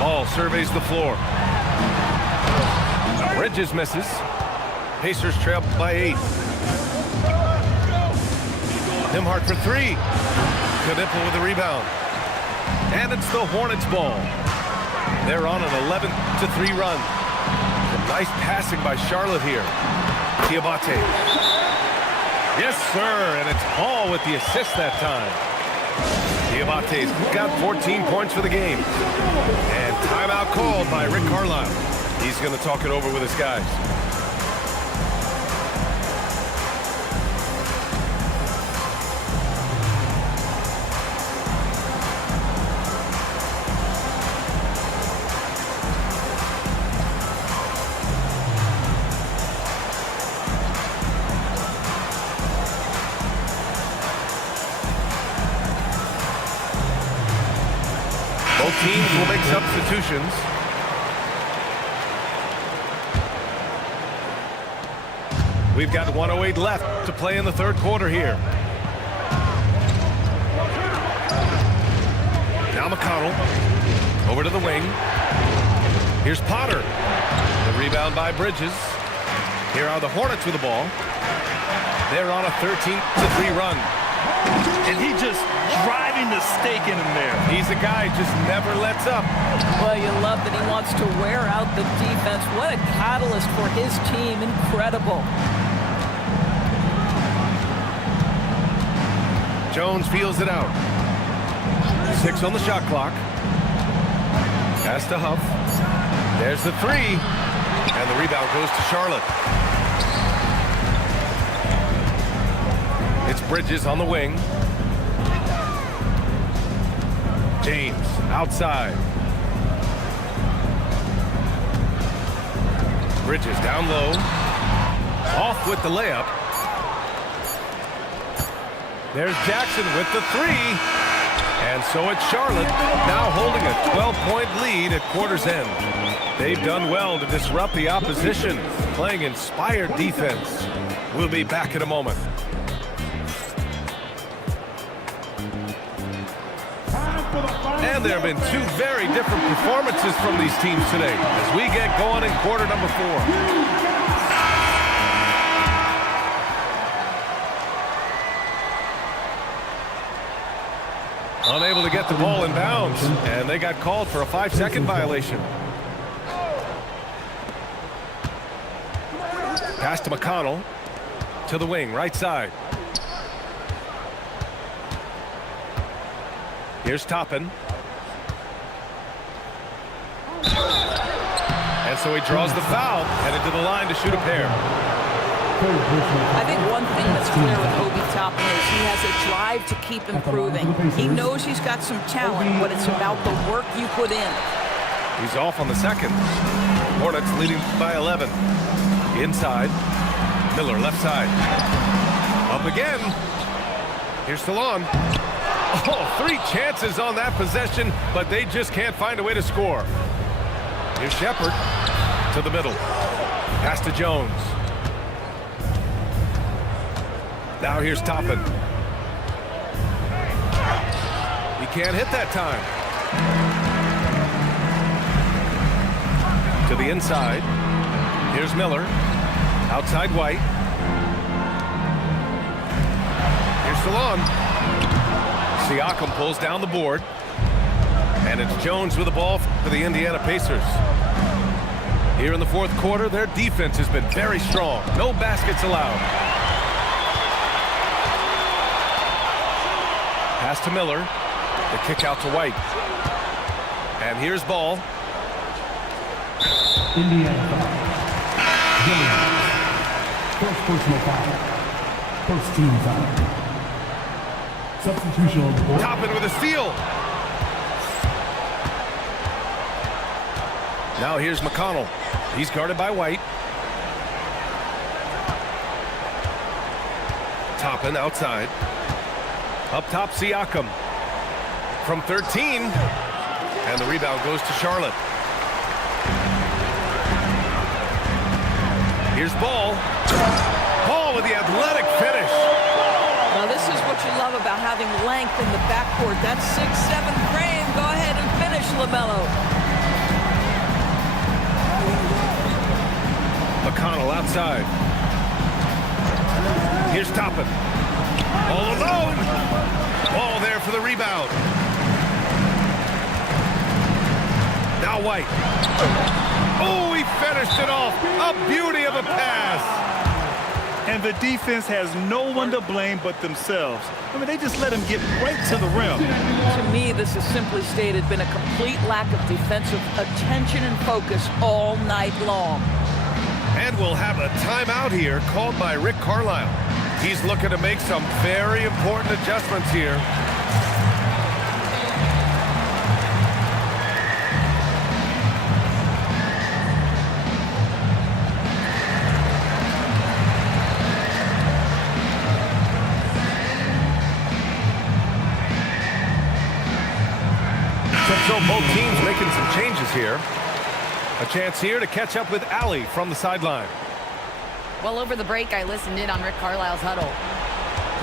Ball surveys the floor. Bridges misses. Pacers trail by 8. Nembhard for three. Knipple with the rebound. And it's the Hornets ball. They're on an 11-3 run. Some nice passing by Charlotte here. Diabate. Yes, sir, and it's Hall with the assist that time. Diabate's got 14 points for the game. And timeout called by Rick Carlisle. He's going to talk it over with his guys. Both teams will make substitutions. We've got 1:08 left to play in the third quarter here. Now McConnell over to the wing. Here's Potter. The rebound by Bridges. Here are the Hornets with the ball. They're on a 13-3 run. And he just driving the stake in him there. He's a guy who just never lets up. Well, you love that he wants to wear out the defense. What a catalyst for his team. Incredible. Jones feels it out. 6 on the shot clock. Pass to Huff. There's the three. And the rebound goes to Charlotte. It's Bridges on the wing. James outside. Bridges down low. Off with the layup. There's Jackson with the three. And so it's Charlotte now holding a 12-point lead at quarter's end. They've done well to disrupt the opposition, playing inspired defense. We'll be back in a moment. And there have been two very different performances from these teams today as we get going in quarter number 4. Unable to get the ball in bounds, and they got called for a 5-second violation. Pass to McConnell, to the wing, right side. Here's Toppin. And so he draws the foul, headed to the line to shoot a pair. I think one thing that's clear with Obi Toppin is he has a drive to keep improving. He knows he's got some talent, but it's about the work you put in. He's off on the second. Hornets leading by 11. Inside. Miller left side. Up again. Here's Stallone. Oh, 3 chances on that possession, but they just can't find a way to score. Here's Shepard to the middle. Pass to Jones. Now here's Toppin. He can't hit that time. To the inside. Here's Miller. Outside White. Here's Stallone. Siakam pulls down the board. And it's Jones with the ball for the Indiana Pacers. Here in the fourth quarter, their defense has been very strong. No baskets allowed. Pass to Miller. The kick out to White. And here's ball. Indiana foul. Williams. First personal foul. First team foul. Substitution on the board. Toppin with a steal. Now here's McConnell. He's guarded by White. Toppin outside. Up top, Siakam. From 13. And the rebound goes to Charlotte. Here's Ball. Ball with the athletic finish. Now this is what you love about having length in the backcourt. That 6'7" frame. Go ahead and finish, LaMelo. McConnell outside. Here's Toppin. All alone. Ball there for the rebound. Now White. Oh, he finished it off. A beauty of a pass. And the defense has no one to blame but themselves. I mean, they just let him get right to the rim. To me, this is simply stated been a complete lack of defensive attention and focus all night long. And we'll have a timeout here called by Rick Carlisle. He's looking to make some very important adjustments here. So both teams making some changes here. A chance here to catch up with Allie from the sideline. Well, over the break, I listened in on Rick Carlisle's huddle.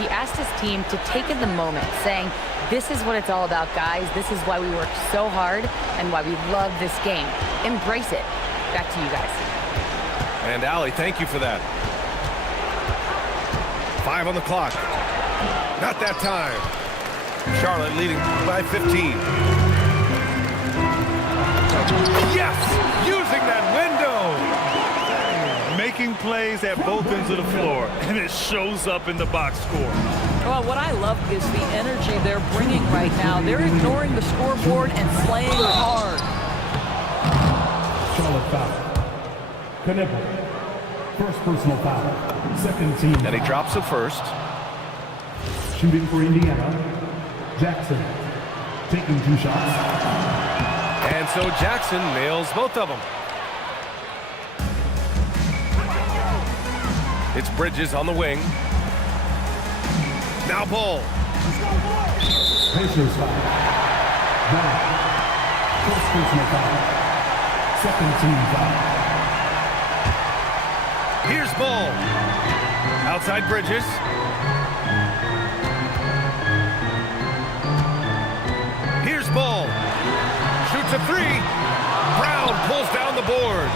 He asked his team to take in the moment, saying, this is what it's all about, guys. This is why we work so hard and why we love this game. Embrace it. Back to you guys. And Allie, thank you for that. 5 on the clock. Not that time. Charlotte leading by 15. Yes! Using that window! Making plays at both ends of the floor, and it shows up in the box score. Well, what I love is the energy they're bringing right now. They're ignoring the scoreboard and playing hard. Charlotte foul. Knipple. First personal foul. Second team foul. And he drops it first. Shooting for Indiana. Jackson. Taking 2 shots. And so Jackson nails both of them. It's Bridges on the wing. Now Ball. Pacers foul. Ball. First personal foul. Second team foul. Here's Ball. Outside Bridges. Here's Ball. Shoots a 3. Brown pulls down the board.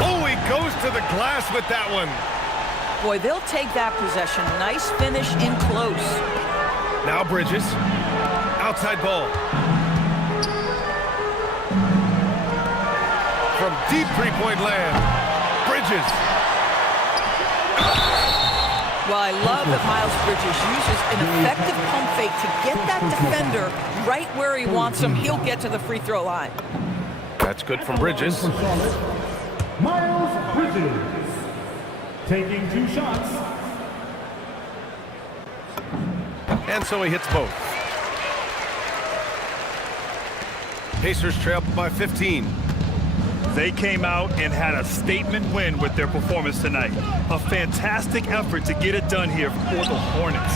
Oh, he goes to the glass with that one. Boy, they'll take that possession. Nice finish in close. Now Bridges. Outside Ball. From deep three-point land. Bridges. Well, I love that Miles Bridges uses an effective pump fake to get that defender right where he wants him. He'll get to the free throw line. That's good from Bridges. Miles Bridges. Taking 2 shots. And so he hits both. Pacers trail by 15. They came out and had a statement win with their performance tonight. A fantastic effort to get it done here for the Hornets.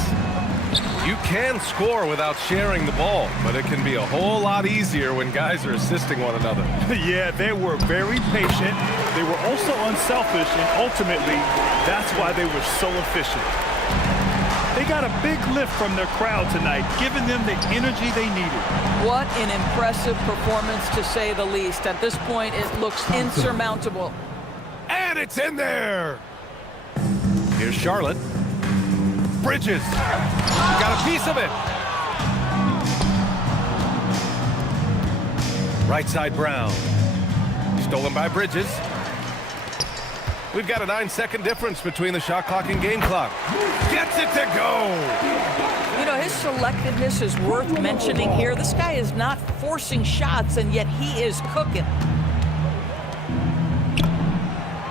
You can score without sharing the ball, but it can be a whole lot easier when guys are assisting one another. Yeah, they were very patient. They were also unselfish, and ultimately, that's why they were so efficient. They got a big lift from their crowd tonight, giving them the energy they needed. What an impressive performance, to say the least. At this point, it looks insurmountable. And it's in there! Here's Charlotte. Bridges. Got a piece of it. Right side Brown. Stolen by Bridges. We've got a 9-second difference between the shot clock and game clock. Gets it to go! You know, his selectiveness is worth mentioning here. This guy is not forcing shots, and yet he is cooking.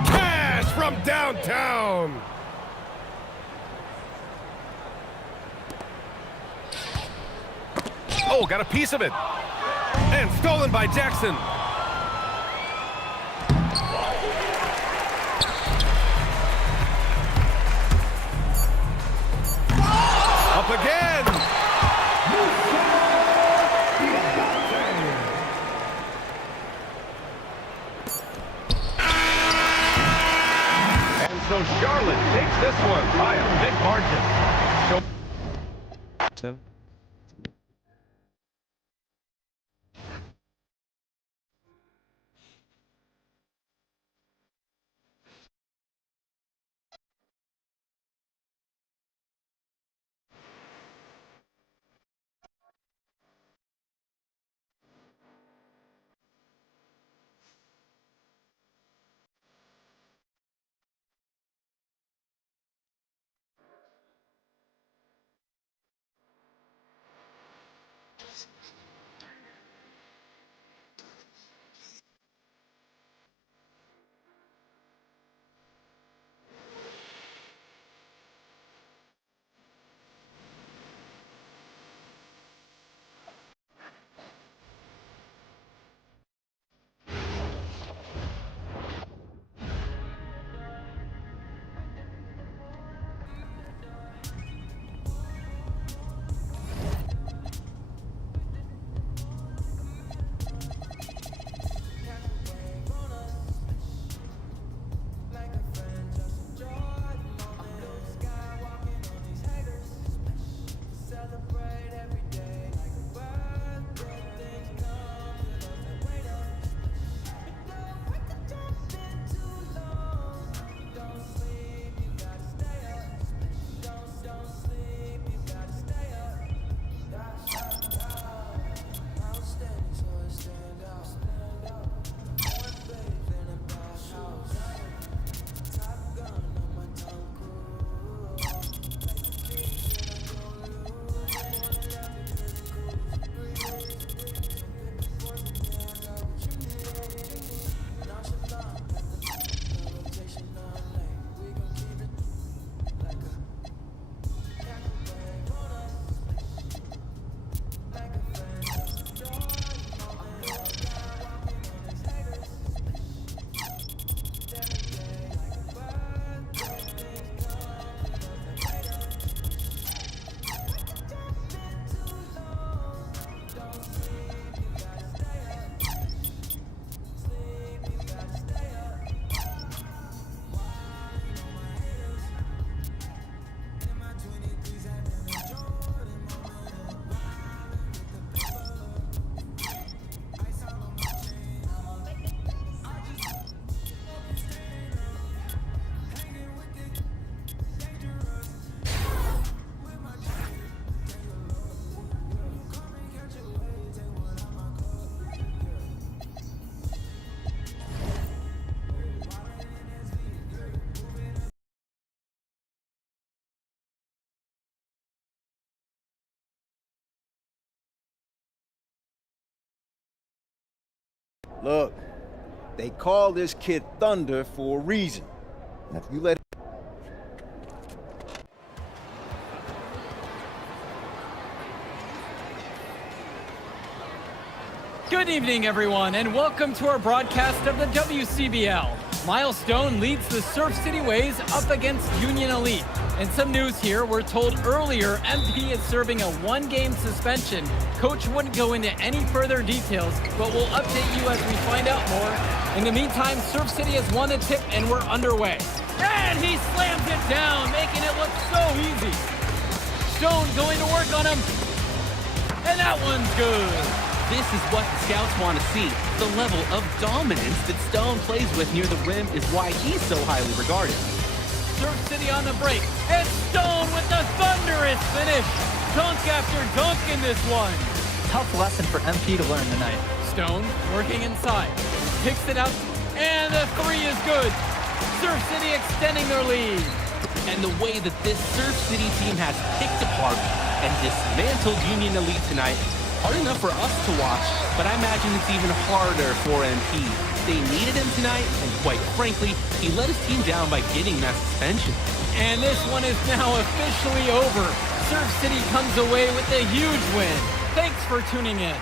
Cash from downtown! Oh, got a piece of it. And stolen by Jackson. Up again. And so Charlotte takes this one by a big margin. So Look, they call this kid Thunder for a reason. And if you let Good evening, everyone, and welcome to our broadcast of the WCBL. Milestone leads the Surf City Waves up against Union Elite. And some news here, we're told earlier MP is serving a one-game suspension. Coach wouldn't go into any further details, but we'll update you as we find out more. In the meantime, Surf City has won a tip and we're underway. And he slams it down, making it look so easy. Stone going to work on him. And that one's good. This is what the scouts want to see. The level of dominance that Stone plays with near the rim is why he's so highly regarded. Surf City on the break, and Stone with the thunderous finish. Dunk after dunk in this one. Tough lesson for MP to learn tonight. Stone working inside. Picks it up, and the three is good. Surf City extending their lead. And the way that this Surf City team has picked apart and dismantled Union Elite tonight, hard enough for us to watch, but I imagine it's even harder for MP. They needed him tonight, and quite frankly, he let his team down by getting that suspension. And this one is now officially over. Surf City comes away with a huge win. Thanks for tuning in.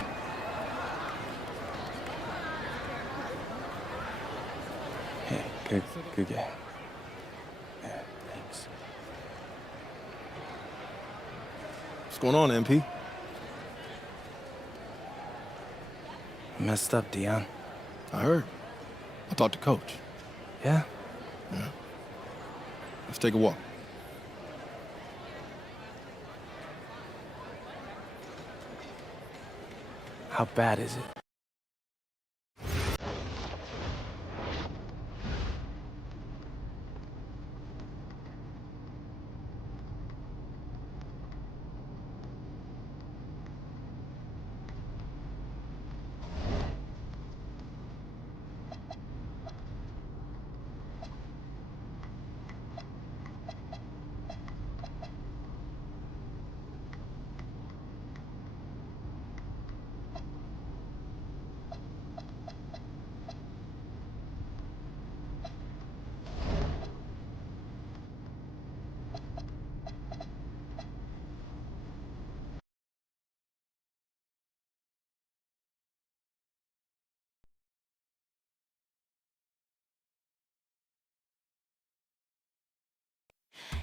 Hey, good game. Yeah, thanks. What's going on, MP? I messed up, Dion. I heard. I talked to Coach. Yeah? Yeah. Let's take a walk. How bad is it?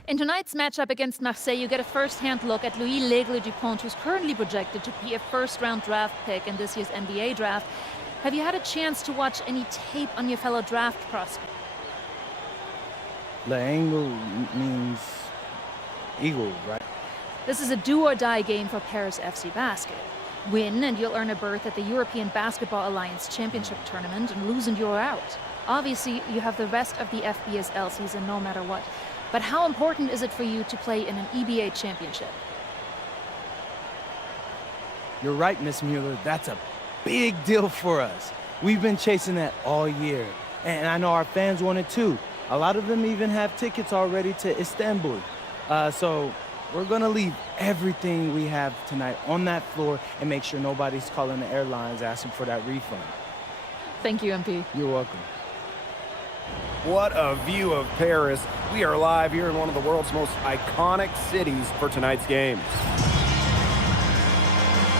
In tonight's matchup against Marseille, you get a first-hand look at Louis L'Aigle-Dupont, who's currently projected to be a first-round draft pick in this year's NBA draft. Have you had a chance to watch any tape on your fellow draft prospect? L'Aigle means eagle, right? This is a do-or-die game for Paris FC Basket. Win and you'll earn a berth at the European Basketball Alliance Championship Tournament, and lose and you're out. Obviously, you have the rest of the FBSL season no matter what. But how important is it for you to play in an EBA championship? You're right, Miss Mueller. That's a big deal for us. We've been chasing that all year. And I know our fans want it too. A lot of them even have tickets already to Istanbul. So we're going to leave everything we have tonight on that floor and make sure nobody's calling the airlines asking for that refund. Thank you, MP. You're welcome. What a view of Paris. We are live here in one of the world's most iconic cities for tonight's game.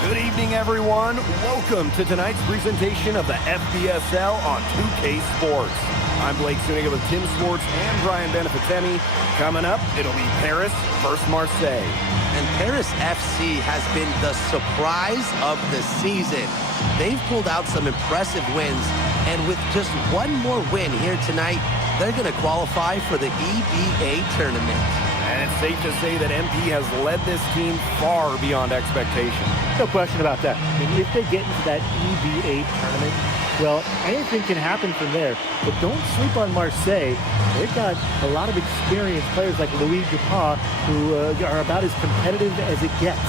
Good evening, everyone. Welcome to tonight's presentation of the FBSL on 2K Sports. I'm Blake Suniga with Tim Sports and Brian Benefitemi. Coming up, it'll be Paris versus Marseille. And Paris FC has been the surprise of the season. They've pulled out some impressive wins, and with just one more win here tonight, they're going to qualify for the EBA tournament. And it's safe to say that MP has led this team far beyond expectation. No question about that. I mean, if they get into that EBA tournament, well, anything can happen from there. But don't sleep on Marseille. They've got a lot of experienced players like Louis Dupont, who are about as competitive as it gets.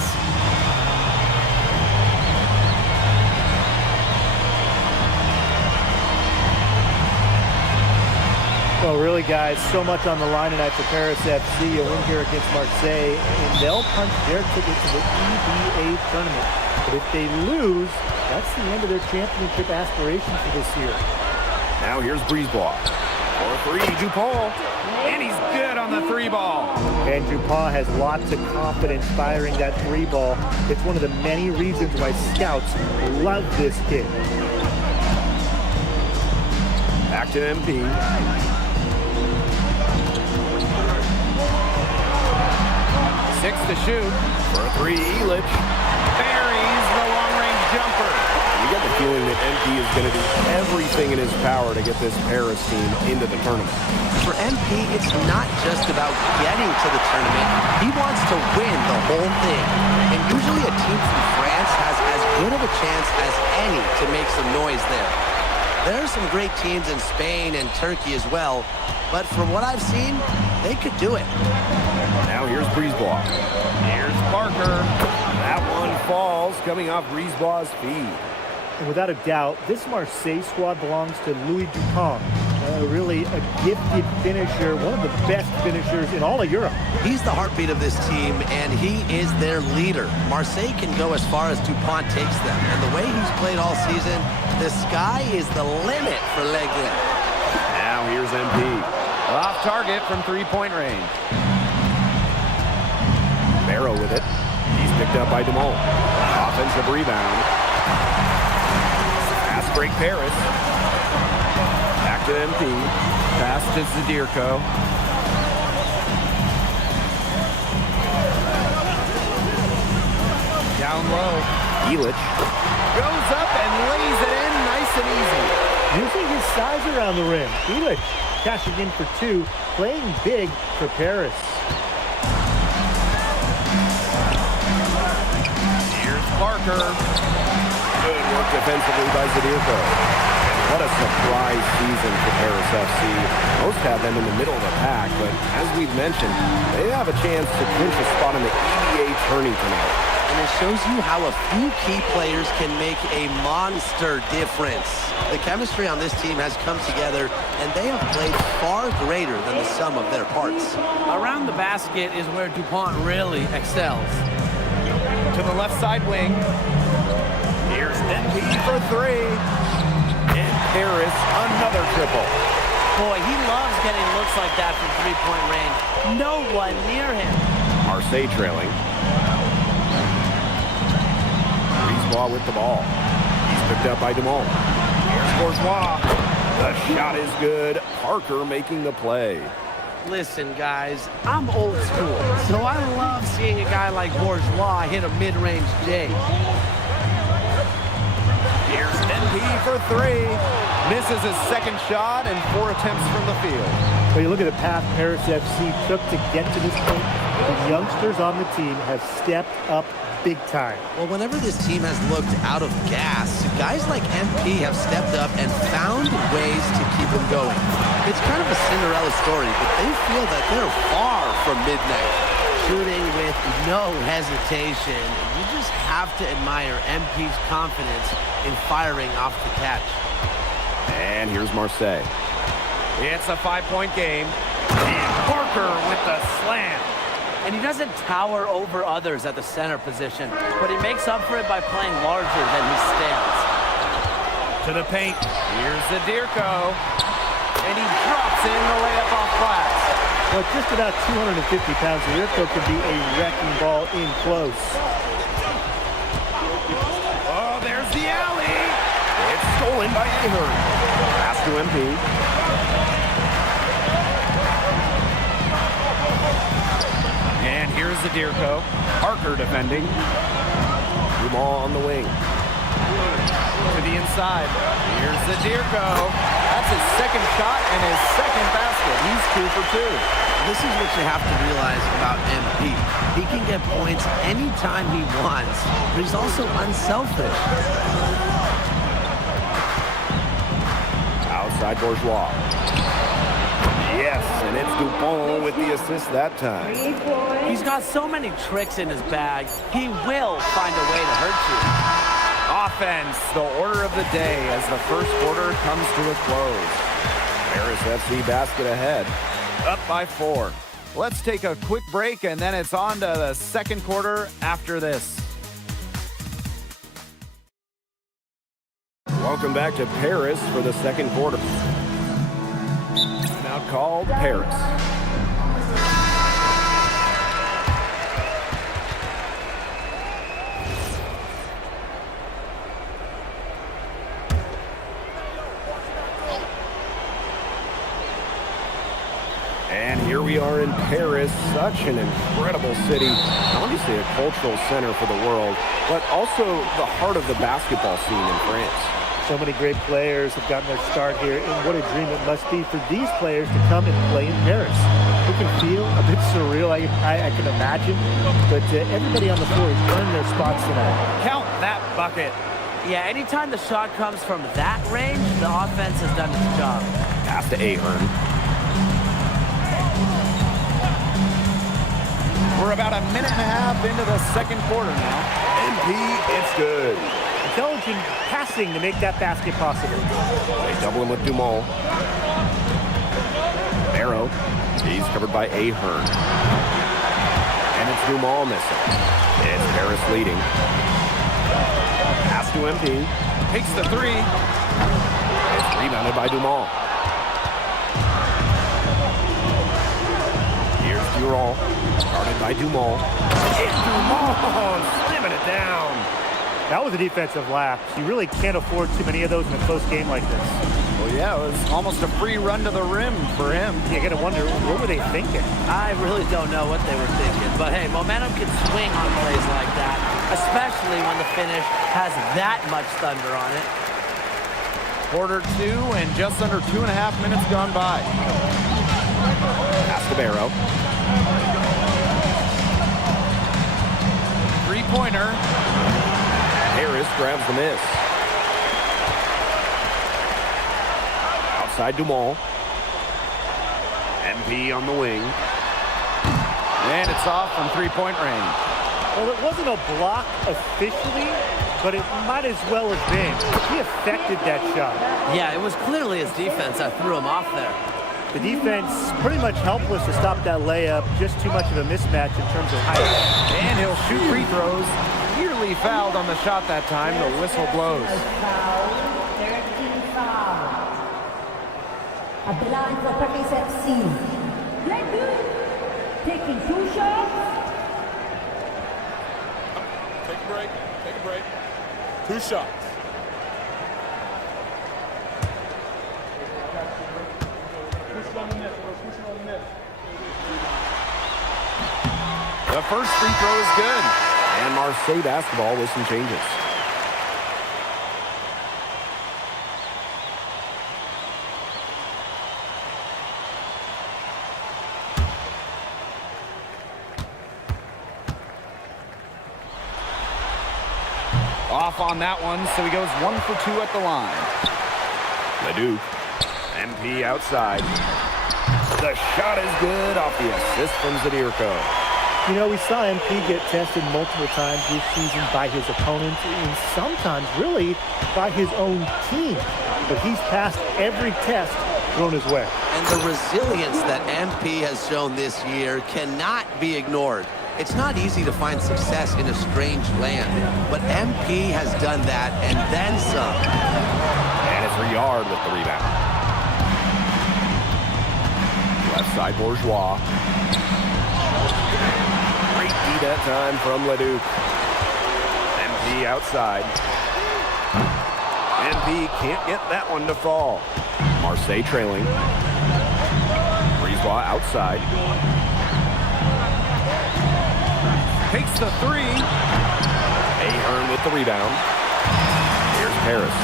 Well, really, guys, so much on the line tonight for Paris FC. A win here against Marseille, and they'll punch their ticket to the EBA tournament. But if they lose, that's the end of their championship aspirations for this year. Now here's Brisebois. For three, Dupont. And he's good on the three ball. And Dupont has lots of confidence firing that three ball. It's one of the many reasons why scouts love this kid. Back to MP. 6 to shoot. For a three, Elich buries the long-range jumper. You get the feeling that MP is going to do everything in his power to get this Paris team into the tournament. For MP, it's not just about getting to the tournament. He wants to win the whole thing. And usually a team from France has as good of a chance as any to make some noise there. There are some great teams in Spain and Turkey as well, but from what I've seen, they could do it. Now here's Brisebois. Here's Parker. That one falls, coming off Brisebois' feed. And without a doubt, this Marseille squad belongs to Louis Dupont. Really a gifted finisher, one of the best finishers in all of Europe. He's the heartbeat of this team, and he is their leader. Marseille can go as far as Dupont takes them. And the way he's played all season, the sky is the limit for Leglin. Now here's MP. Off target from three-point range. Barrow with it. He's picked up by Dumont. Offensive rebound. Fast break Paris. Back to MP. Pass to Zadirko. Down low. Elich goes up and lays it in nice and easy. Using his size around the rim. Elich cashing in for 2, playing big for Paris. Here's Parker. Good work defensively by Zadirko. What a surprise season for Paris FC. Most have them in the middle of the pack, but as we've mentioned, they have a chance to clinch a spot in the EBA tourney tonight. And it shows you how a few key players can make a monster difference. The chemistry on this team has come together, and they have played far greater than the sum of their parts. Around the basket is where Dupont really excels. To the left side wing. Here's MP for 3. And Paris, another triple. Boy, he loves getting looks like that from three-point range. No one near him. Marseille trailing. Bourgeois with the ball. He's picked up by Dumont. Here's Bourgeois. The shot is good. Parker making the play. Listen, guys, I'm old school, so I love seeing a guy like Bourgeois hit a mid-range J. Here's MP for 3. Misses his second shot and 4 attempts from the field. Well, you look at the path Paris FC took to get to this point. The youngsters on the team have stepped up big time. Well, whenever this team has looked out of gas, guys like MP have stepped up and found ways to keep them going. It's kind of a Cinderella story, but they feel that they're far from midnight. Shooting with no hesitation. You just have to admire MP's confidence in firing off the catch. And here's Marseille. It's a 5-point game. And Parker with the slam. And he doesn't tower over others at the center position, but he makes up for it by playing larger than he stands. To the paint. Here's Zadirko. And he drops in the layup off glass. Well, just about 250 pounds, Zadirko could be a wrecking ball in close. Oh, there's the alley. It's stolen by Ahern. Pass to MP. And here's Zadirko. Parker defending. Dumont on the wing. To the inside. Here's Zadirko. That's his second shot and his second basket. He's 2 for 2. This is what you have to realize about MP. He can get points anytime he wants, but he's also unselfish. Outside Bourgeois. Yes, and it's Dupont with the assist that time. He's got so many tricks in his bag, he will find a way to hurt you. Offense, the order of the day as the first quarter comes to a close. Paris FC basket ahead, up by 4. Let's take a quick break, and then it's on to the second quarter after this. Welcome back to Paris for the second quarter. Now called Paris. And here we are in Paris, such an incredible city. Obviously a cultural center for the world, but also the heart of the basketball scene in France. So many great players have gotten their start here, and what a dream it must be for these players to come and play in Paris. It can feel a bit surreal, I can imagine, but everybody on the floor has earned their spots tonight. Count that bucket. Yeah, anytime the shot comes from that range, the offense has done its job. Pass to Ahern. We're about a minute and a half into the second quarter now. MP, it's good. Intelligent passing to make that basket possible. They double him with Dumont. Barrow. He's covered by Ahern. And it's Dumont missing. It's Paris leading. Pass to MP. Takes the three. It's rebounded by Dumont. Here's Durant. Guarded by Dumont. And Dumont slamming it down. That was a defensive lapse. You really can't afford too many of those in a close game like this. Well, yeah, it was almost a free run to the rim for him. You gotta wonder, what were they thinking? I really don't know what they were thinking, but hey, momentum can swing on plays like that, especially when the finish has that much thunder on it. Quarter 2 and just under 2.5 minutes gone by. Pass to Barrow. Three-pointer. Harris grabs the miss. Outside Dumont. MP on the wing. And it's off from three-point range. Well, it wasn't a block officially, but it might as well have been. He affected that shot. Yeah, it was clearly his defense that threw him off there. The defense pretty much helpless to stop that layup. Just too much of a mismatch in terms of height. And he'll shoot free throws. Nearly fouled on the shot that time. The whistle blows. At the line for Paris FC. Taking 2 shots. Take a break. Take a break. 2 shots. The first free throw is good. And Marseille basketball with some changes. Off on that one, so he goes 1 for 2 at the line. Leduc. MP outside. The shot is good off the assist from Zadirko. You know, we saw MP get tested multiple times this season by his opponents and sometimes really by his own team. But he's passed every test thrown his way. And the resilience that MP has shown this year cannot be ignored. It's not easy to find success in a strange land, but MP has done that and then some. And it's Riyard with the rebound. Left side, Bourgeois. Great D that time from Leduc. MP outside. MP can't get that one to fall. Marseille trailing. Bourgeois outside. Takes the three. Ahern with the rebound. Here's Paris.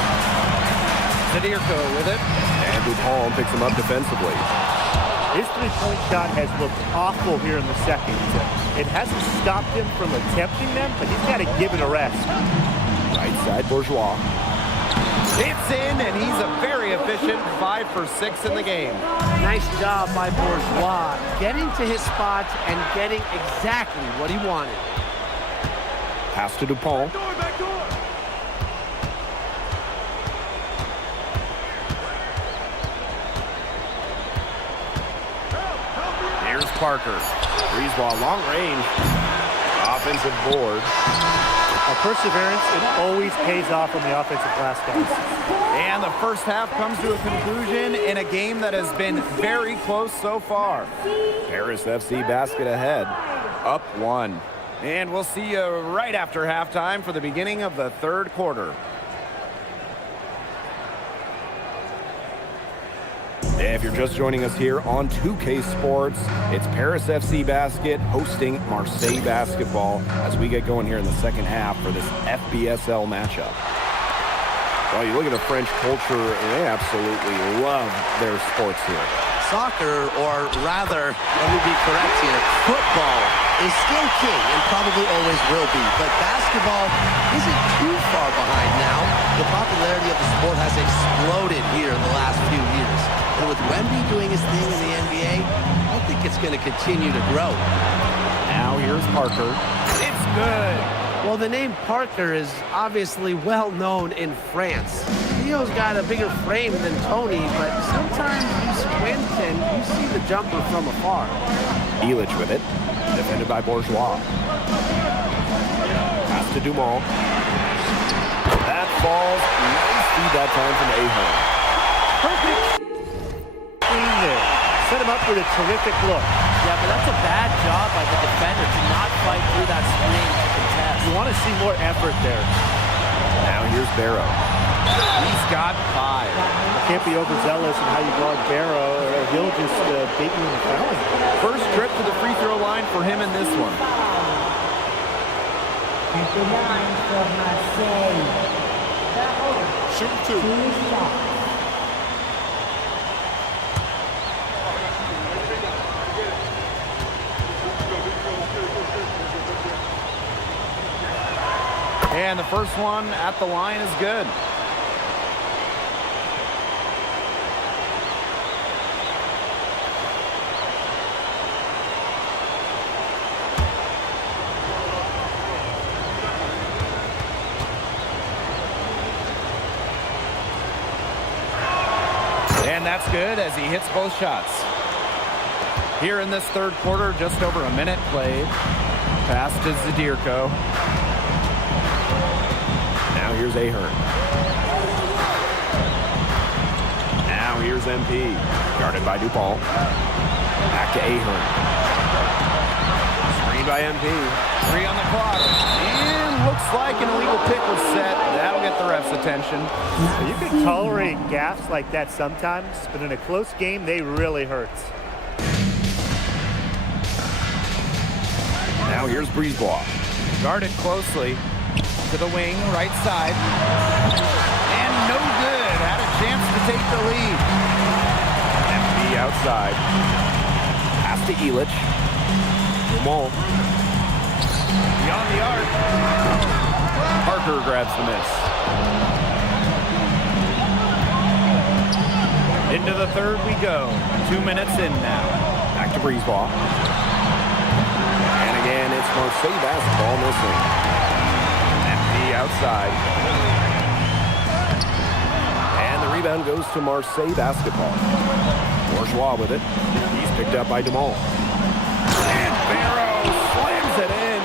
Zadirko with it. And Dupont picks him up defensively. His three-point shot has looked awful here in the second. It hasn't stopped him from attempting them, but he's got to give it a rest. Right side, Bourgeois. It's in, and he's a very efficient 5 for 6 in the game. Nice job by Bourgeois, getting to his spots and getting exactly what he wanted. Pass to Dupont. Back door. Here's Parker. Breezeball, long range. Offensive board. Perseverance, it always pays off on the offensive glass, guys. And the first half comes to a conclusion in a game that has been very close so far. Paris FC basket ahead. Up 1. And we'll see you right after halftime for the beginning of the third quarter. If you're just joining us here on 2K Sports, it's Paris FC Basket hosting Marseille Basketball as we get going here in the second half for this FBSL matchup. Well, you look at the French culture, and they absolutely love their sports here. Soccer, or rather, let me be correct here, football is still king and probably always will be, but basketball isn't too far behind now. The popularity of the sport has exploded here in the last few years. And with Wemby doing his thing in the NBA, I think it's going to continue to grow. Now here's Parker. It's good. Well, the name Parker is obviously well known in France. Theo's got a bigger frame than Tony, but sometimes you squint and you see the jumper from afar. Elich with it. Defended by Bourgeois. Pass to Dumont. That falls. Nice feed that time from Ahern. Perfect screen there. Set him up with a terrific look. Yeah, but that's a bad job by the defender to not fight through that screen to contest. You want to see more effort there. Now here's Barrow. He's got 5. Can't be overzealous in how you guard Barrow, or he'll just beat you in the fouling. First trip to the free throw line for him in this one. At the line for Marseille. Shoot 2. 2 shots. And the first one at the line is good. And that's good as he hits both shots. Here in this third quarter, just over a minute played. Pass to Zadirko. Now here's Ahern. Now here's MP. Guarded by DuPont. Back to Ahern. Screen by MP. 3 on the clock. And looks like an illegal pick was set. That'll get the ref's attention. You can tolerate gaffes like that sometimes, but in a close game, they really hurt. Now here's Brisebois. Guarded closely. To the wing, right side. And no good. Had a chance to take the lead. MP outside. Pass to Elich. Dumont. Beyond the arc. Parker grabs the miss. Into the third we go. 2 minutes in now. Back to Brisebois. And again, it's Marseille basketball missing. Outside. And the rebound goes to Marseille basketball. Bourgeois with it. He's picked up by Dumont. And Barrow slams it in.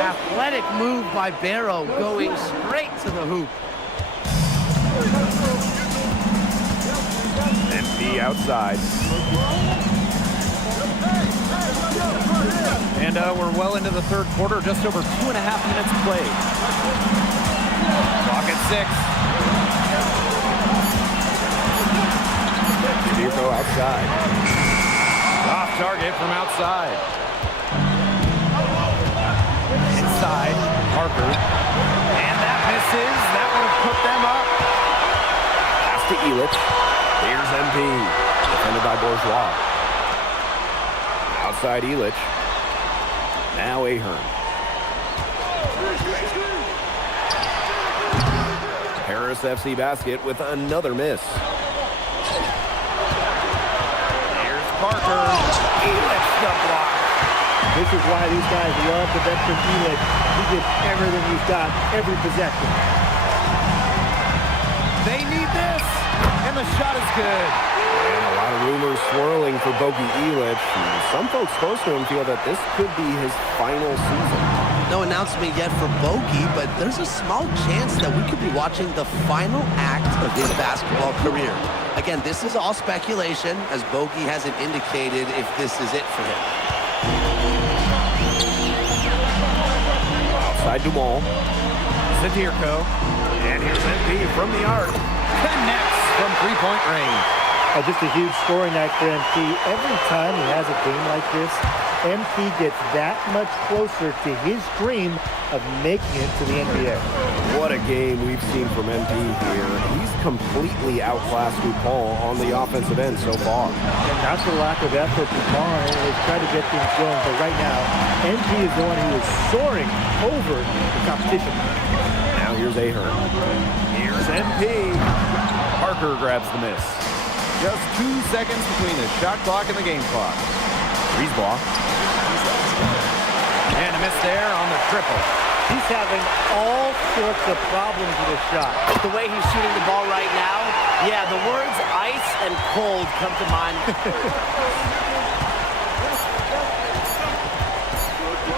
Athletic move by Barrow going straight to the hoop. MP outside. And we're well into the third quarter, just over 2.5 minutes played. Clock at 6. Zadirko outside. Off target from outside. Inside, Parker. And that misses. That will put them up. Pass to Elich. Here's MP. Defended by Bourgeois. Outside Elich. Now Ahern. Paris FC basket with another miss. Here's Parker. Elich the block. This is why these guys love the veteran Elich. He gives everything he's got, every possession. They need this, and the shot is good. And a lot of rumors swirling for Bogi Elich. Some folks close to him feel that this could be his final season. No announcement yet for Bogi, but there's a small chance that we could be watching the final act of his basketball career. Again, this is all speculation, as Bogi hasn't indicated if this is it for him. Outside Dumont. Zadirko. And here's MP from the arc. Connects from three-point range. Just a huge scoring night for MP. Every time he has a game like this, MP gets that much closer to his dream of making it to the NBA. What a game we've seen from MP here. He's completely outclassed DuPont on the offensive end so far. And not the lack of effort DuPont has tried to get things going, but right now, MP is the one who is soaring over the competition. Now here's Ahern. Here's MP. Parker grabs the miss. Just 2 seconds between the shot clock and the game clock. Brisebois. And a miss there on the triple. He's having all sorts of problems with his shot. The way he's shooting the ball right now, yeah, the words ice and cold come to mind.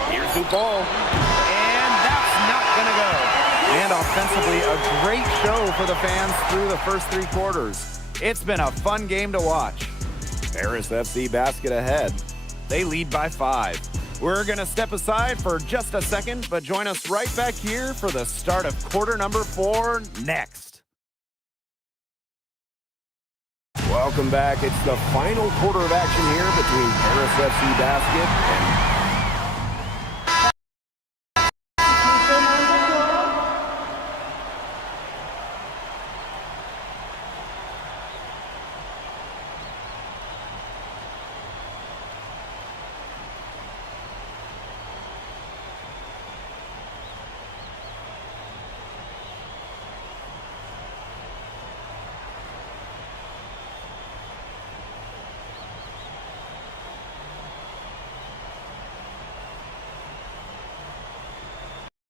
Here's Dupont. And that's not going to go. And offensively, a great show for the fans through the first 3 quarters. It's been a fun game to watch. Paris FC basket ahead. They lead by 5. We're going to step aside for just a second, but join us right back here for the start of quarter number 4 next. Welcome back. It's the final quarter of action here between Paris FC basket and